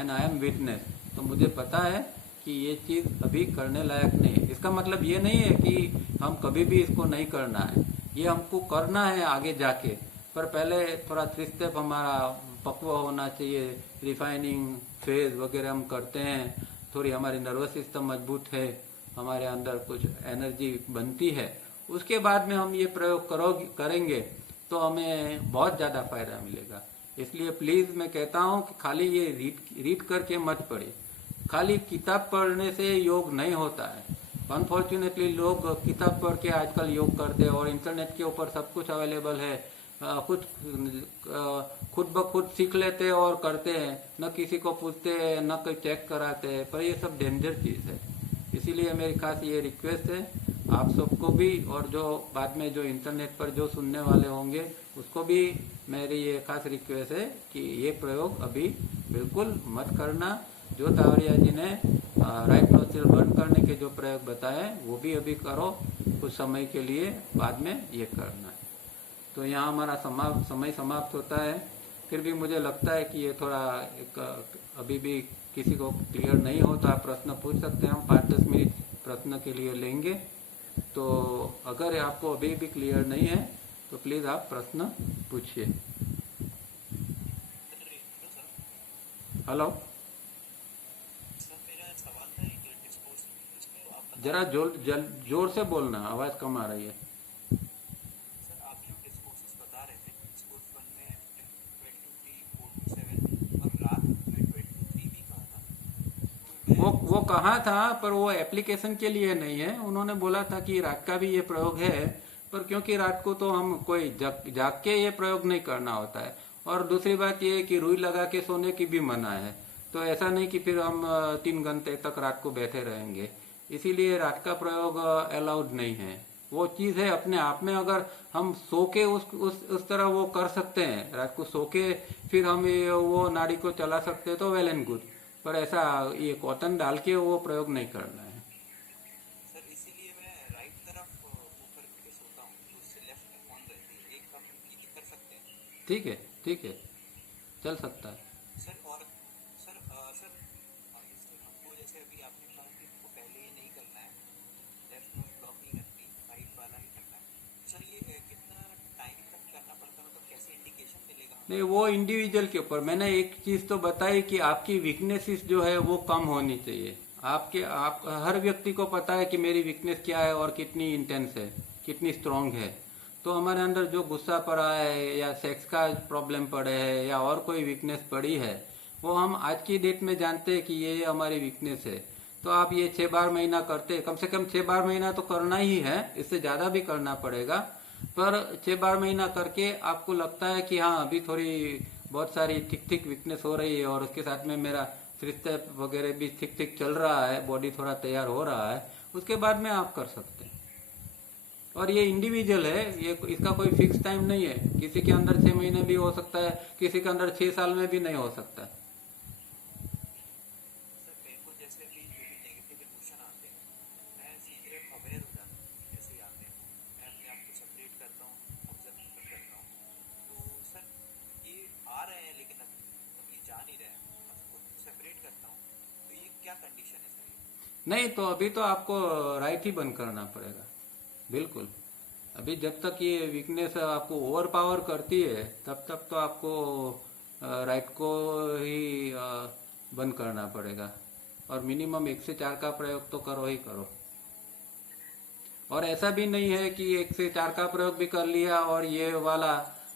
एंड आई एम विटनेस। तो मुझे पता है कि ये चीज अभी करने लायक नहीं है। इसका मतलब ये नहीं है कि हम कभी भी इसको नहीं करना है, ये हमको करना है आगे जाके, पर पहले थोड़ा 3 स्टेप हमारा पक्व होना चाहिए। रिफाइनिंग फेज वगैरह हम करते हैं, थोड़ी हमारी नर्वस सिस्टम मजबूत है, हमारे अंदर कुछ एनर्जी बनती है, उसके बाद में हम ये प्रयोग करेंगे तो हमें बहुत ज्यादा फायदा मिलेगा। इसलिए प्लीज मैं कहता हूँ कि खाली ये रीड करके मत पढ़िए। खाली किताब पढ़ने से योग नहीं होता है। अनफॉर्चुनेटली लोग किताब पढ़ के आजकल योग करते हैं और इंटरनेट के ऊपर सब कुछ अवेलेबल है, खुद ब खुद सीख लेते हैं और करते हैं, न किसी को पूछते हैं न कोई चेक कराते हैं, पर ये सब डेंजर चीज है। इसीलिए मेरी खास ये रिक्वेस्ट है आप सबको भी, और जो बाद में जो इंटरनेट पर जो सुनने वाले होंगे उसको भी मेरी ये खास रिक्वेस्ट है कि ये प्रयोग अभी बिल्कुल मत करना। जो तावरिया जी ने राइट नोस्ट्रियल बंद करने के जो प्रयोग बताए वो भी अभी करो कुछ समय के लिए, बाद में ये करना है। तो यहाँ हमारा समय समाप्त होता है। फिर भी मुझे लगता है कि ये थोड़ा अभी भी किसी को क्लियर नहीं हो तो आप प्रश्न पूछ सकते हैं, हम 5-10 मिनट प्रश्न के लिए लेंगे। तो अगर आपको अभी भी क्लियर नहीं है तो प्लीज आप प्रश्न पूछिए। हेलो, जरा जोर से बोलना, आवाज कम आ रही है। वो कहा था, पर वो एप्लीकेशन के लिए नहीं है। उन्होंने बोला था कि रात का भी ये प्रयोग है, पर क्योंकि रात को तो हम कोई जाग के ये प्रयोग नहीं करना होता है। और दूसरी बात ये है कि रुई लगा के सोने की भी मना है, तो ऐसा नहीं कि फिर हम 3 घंटे तक रात को बैठे रहेंगे, इसीलिए रात का प्रयोग अलाउड नहीं है। वो चीज है अपने आप में। अगर हम सो के उस तरह वो कर सकते हैं, रात को सो के फिर हम वो नाड़ी को चला सकते हैं तो वेल एंड गुड, पर ऐसा ये कॉटन डाल के वो प्रयोग नहीं करना है। सर इसीलिए मैं राइट तरफ मुंह करके सोता हूँ, तो उससे लेफ्ट ऑन रहती है। एक हम ये कर सकते हैं। ठीक है, ठीक है, चल सकता है। सर और सर सर इसमें हमको जैसे अभी आपने कहा कि हमको पहले ये नहीं करना है, लेफ्ट नोज ब्लॉक नहीं करनी, राइट वाला ही करना है। सर ये कितना टाइम तक करना पड़ता है, मतलब कैसे इंडिकेशन मिलेगा नहीं, हमको? वो इंडिविजुअल के ऊपर। मैंने एक चीज तो बताई कि आपकी वीकनेसेस जो है वो कम होनी चाहिए। आप हर व्यक्ति को पता है कि मेरी वीकनेस क्या है और कितनी इंटेंस है, कितनी स्ट्रांग है। तो हमारे अंदर जो गुस्सा पड़ा है या सेक्स का प्रॉब्लम पड़े है या और कोई वीकनेस पड़ी है, वो हम आज की डेट में जानते हैं कि ये हमारी वीकनेस है। तो आप ये 6 बार महीना करते, कम से कम 6 बार महीना तो करना ही है, इससे ज्यादा भी करना पड़ेगा। पर 6 बार महीना करके आपको लगता है कि हाँ अभी थोड़ी बहुत सारी ठीक ठीक वीकनेस हो रही है और उसके साथ में मेरा रिश्ते वगैरह भी ठीक ठीक चल रहा है, बॉडी थोड़ा तैयार हो रहा है, उसके बाद में आप कर सकते हैं। और ये इंडिविजुअल है, ये इसका कोई फिक्स टाइम नहीं है। किसी के अंदर 6 महीने भी हो सकता है, किसी के अंदर 6 साल में भी नहीं हो सकता। सर मेरे को जैसे अभी जो भी नेगेटिव इमोशन आते हैं, मैं सीधे अवेयर हो जाता हूँ जैसे ही आते हैं। मैं अपने आप को सेपरेट करता हूँ, ऑब्जर्व करता हूँ। तो सर ये आ रहे हैं लेकिन अब ये जा नहीं रहे हैं, उसको सेपरेट करता हूँ। तो ये क्या कंडीशन है सर ये? नहीं तो अभी तो आपको राइट ही बंद करना पड़ेगा, बिल्कुल। अभी जब तक ये वीकनेस आपको ओवर पावर करती है तब तक तो आपको राइट को ही बंद करना पड़ेगा। और मिनिमम 1 से 4 का प्रयोग तो करो ही करो। और ऐसा भी नहीं है कि 1 से 4 का प्रयोग भी कर लिया और ये वाला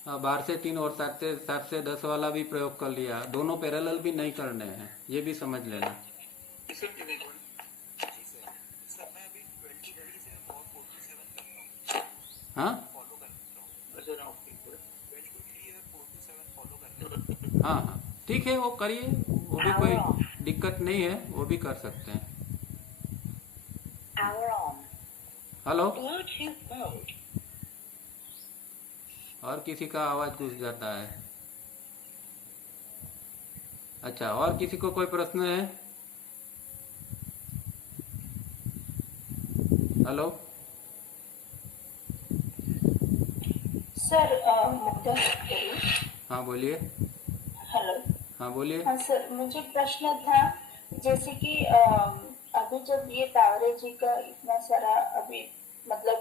12 से 3 और 7 से 10 वाला भी प्रयोग कर लिया, दोनों पैरेलल भी नहीं करने हैं, ये भी समझ लेना। जी सर। सर मैं अभी 23 से और 47 करता हूँ, हाँ, फॉलो करता हूँ। 23 और 47 फॉलो कर रहे हैं। हाँ, हाँ, ठीक है, वो करिए, वो भी कोई दिक्कत नहीं है, वो भी कर सकते हैं। हेलो, और किसी का आवाज घुस जाता है। अच्छा, और किसी को कोई प्रश्न है? Hello, sir Mugdha Patel. हाँ बोलिए। हेलो। हाँ बोलिए। हाँ सर, मुझे प्रश्न था, जैसे कि अभी जब ये तावरे जी का इतना सारा अभी मतलब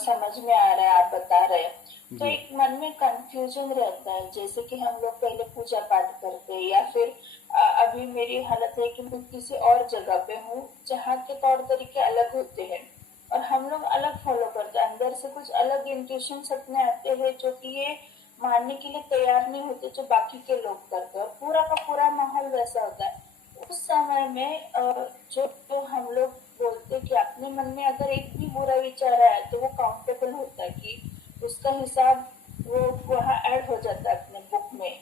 समझ में आ रहा है, आप बता रहे हैं, तो जी, एक मन में कंफ्यूजन रहता है। जैसे कि हम लोग पहले पूजा पाठ करते हैं या फिर अभी मेरी हालत है कि मैं किसी और जगह पे हूँ जहाँ के तौर तरीके अलग होते हैं और हम लोग अलग फॉलो करते हैं। अंदर से कुछ अलग इंट्यूशन अपने आते हैं जो कि ये मानने के लिए तैयार नहीं होते जो बाकी के लोग करते हैं, और पूरा का पूरा माहौल वैसा होता है। उस समय में जो हम लोग बोलते हैं कि अपने मन में अगर एक भी बुरा विचार आया तो वो काउंटेबल होता है, कि उसका हिसाब वो वहाँ ऐड हो जाता है अपने बुक में।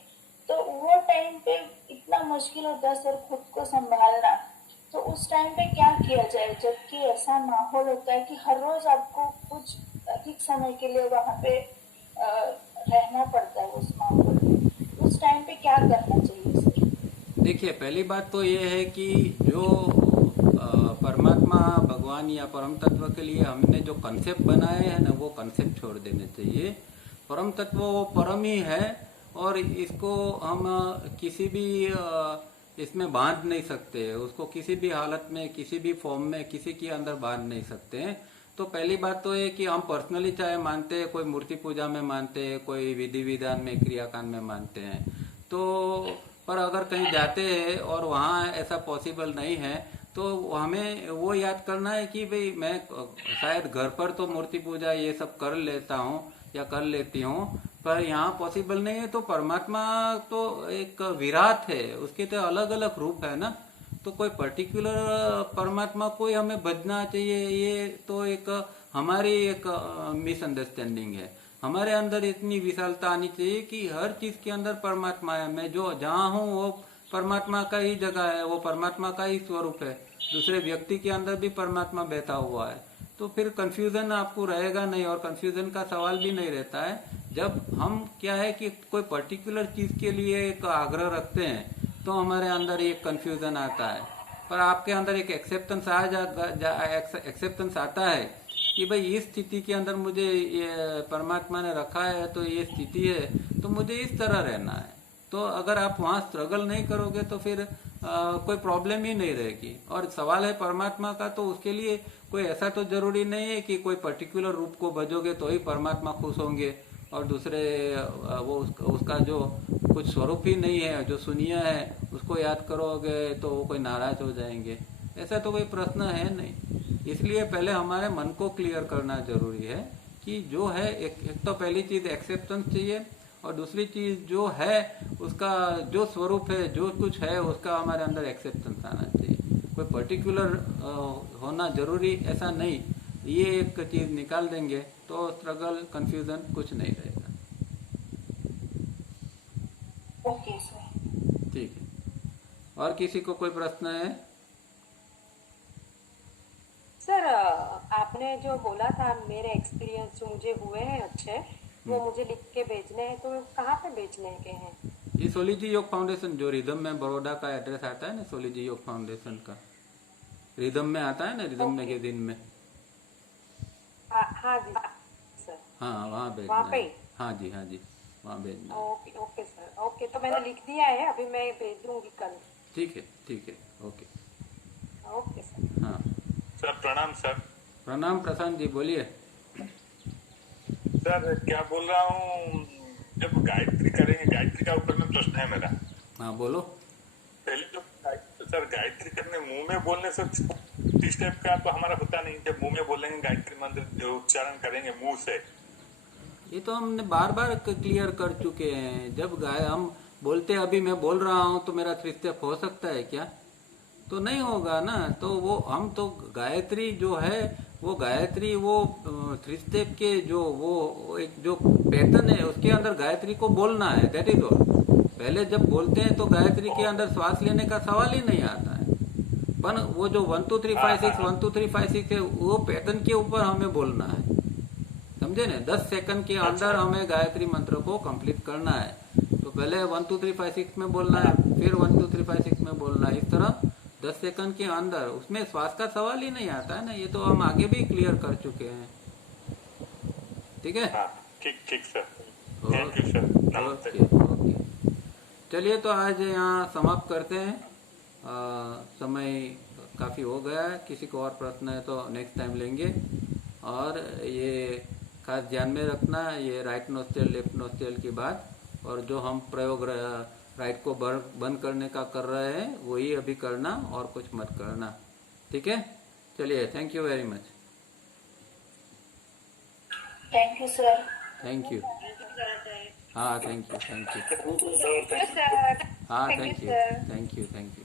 तो वो टाइम पे इतना मुश्किल होता है सर खुद को संभालना। तो उस टाइम पे क्या किया जाए जबकि ऐसा माहौल होता है कि हर रोज आपको कुछ अधिक समय के लिए वहाँ पे रहना पड़ता है उस माहौल में। उस टाइम पे क्या करना चाहिए सर? देखिए, पहली बात तो ये है कि जो परमात्मा भगवान या परम तत्व के लिए हमने जो कंसेप्ट बनाए हैं ना, वो कंसेप्ट छोड़ देने चाहिए। परम तत्व वो परम ही है और इसको हम किसी भी इसमें बांध नहीं सकते, उसको किसी भी हालत में किसी भी फॉर्म में किसी के अंदर बांध नहीं सकते हैं। तो पहली बात तो ये कि हम पर्सनली चाहे मानते हैं, कोई मूर्ति पूजा में मानते हैं, कोई विधि विधान में क्रियाकांड में मानते हैं, तो पर अगर कहीं जाते हैं और वहाँ ऐसा पॉसिबल नहीं है तो हमें वो याद करना है कि भाई मैं शायद घर पर तो मूर्ति पूजा ये सब कर लेता हूँ या कर लेती हूँ, पर यहाँ पॉसिबल नहीं है। तो परमात्मा तो एक विराट है, उसके तो अलग अलग रूप है ना। तो कोई पर्टिकुलर परमात्मा को ही हमें भजना चाहिए, ये तो एक हमारी एक मिसअंडरस्टैंडिंग है। हमारे अंदर इतनी विशालता आनी चाहिए कि हर चीज के अंदर परमात्मा है। मैं जो जहाँ हूँ वो परमात्मा का ही जगह है, वो परमात्मा का ही स्वरूप है। दूसरे व्यक्ति के अंदर भी परमात्मा बैठा हुआ है। तो फिर कंफ्यूजन आपको रहेगा नहीं, और कंफ्यूजन का सवाल भी नहीं रहता है। जब हम क्या है कि कोई पर्टिकुलर चीज के लिए एक आग्रह रखते हैं तो हमारे अंदर एक कंफ्यूजन आता है, पर आपके अंदर एक एक्सेप्टेंस एक्सेप्टेंस आता है कि भाई इस स्थिति के अंदर मुझे ये परमात्मा ने रखा है, तो ये स्थिति है तो मुझे इस तरह रहना है। तो अगर आप वहां स्ट्रगल नहीं करोगे तो फिर कोई प्रॉब्लम ही नहीं रहेगी। और सवाल है परमात्मा का, तो उसके लिए कोई ऐसा तो जरूरी नहीं है कि कोई पर्टिकुलर रूप को भजोगे तो ही परमात्मा खुश होंगे, और दूसरे वो उसका जो कुछ स्वरूप ही नहीं है, जो शून्य है, उसको याद करोगे तो वो कोई नाराज हो जाएंगे। ऐसा तो कोई प्रश्न है नहीं। इसलिए पहले हमारे मन को क्लियर करना जरूरी है कि जो है एक तो पहली चीज एक्सेप्टेंस चाहिए, और दूसरी चीज जो है उसका जो स्वरूप है, जो कुछ है उसका हमारे अंदर एक्सेप्टेंस आना चाहिए। कोई पर्टिकुलर होना जरूरी ऐसा नहीं। ये एक चीज निकाल देंगे तो स्ट्रगल कंफ्यूजन कुछ नहीं रहेगा। Okay sir. ठीक है, और किसी को कोई प्रश्न है? सर आपने जो बोला था मेरे एक्सपीरियंस जो मुझे हुए हैं अच्छे, वो मुझे लिख के भेजने हैं, तो कहाँ पे भेजने के हैं? ये सोलीजी योग फाउंडेशन, जो रिदम में बड़ौदा का एड्रेस आता है ना, सोलीजी योग फाउंडेशन का रिदम में आता है ना, रिदम में के दिन में। हाँ जी सर। हाँ, वहाँ भेजना वहाँ पे है। ही? हाँ जी, हाँ जी, वहाँ भेजना है। ओके ओके सर, ओके, तो मैंने लिख दिया है, अभी मैं भेज दूंगी कल। ठीक है, ठीक है, ओके। Okay sir. हाँ, सर प्रणाम सर। प्रणाम प्रशांत जी, बोलिए। सर क्या बोल रहा हूँ, जब गायत्री करेंगे, गायत्री का ऊपर में प्रश्न है मेरा। हाँ बोलो। पहले तो सर गायत्री करने मुंह में बोलने से स्टेप का तो हमारा होता नहीं। जब मुंह में बोलेंगे गायत्री मंत्र जो उच्चारण करेंगे मुंह से, ये तो हमने बार बार क्लियर कर चुके हैं। जब हम बोलते अभी मैं बोल रहा हूँ तो मेरा 3 स्टेप हो सकता है क्या? तो नहीं होगा ना। तो वो हम तो गायत्री जो है वो गायत्री वो 3 स्टेप के जो वो एक जो पैटर्न है उसके अंदर गायत्री को बोलना है, दैट इज ऑल। पहले जब बोलते हैं तो गायत्री के अंदर श्वास लेने का सवाल ही नहीं आता है। पर वो जो 1 2 3 5 6 1 2 3 5 6 है वो पैटर्न के ऊपर हमें बोलना है, समझे ना। 10 सेकंड के अंदर हमें गायत्री मंत्र को कंप्लीट करना है। तो पहले 1 2 3 5 6 में बोलना है, फिर 1 2 3 5 6 में बोलना है, इस तरह 10 सेकंड के अंदर। उसमें श्वास का सवाल ही नहीं आता है ना। ये तो हम आगे भी क्लियर कर चुके हैं। ठीक है, ठीक ठीक सर, थैंक यू सर, नमस्ते। ओके। चलिए तो आज यहाँ समाप्त करते हैं। समय काफी हो गया है। किसी को और प्रश्न है तो नेक्स्ट टाइम लेंगे। और ये खास ध्यान में रखना, ये राइट नोस्ट्रियल लेफ्ट नोस्ट्रियल की बात, और जो हम प्रयोग राइट को बंद करने का कर रहे हैं वही अभी करना, और कुछ मत करना। ठीक है, चलिए, thank you very much. Thank you sir. Thank you. हाँ, thank you, thank you. Thank you sir, thank you. हाँ, Thank thank you, you, sir. Thank you, thank you.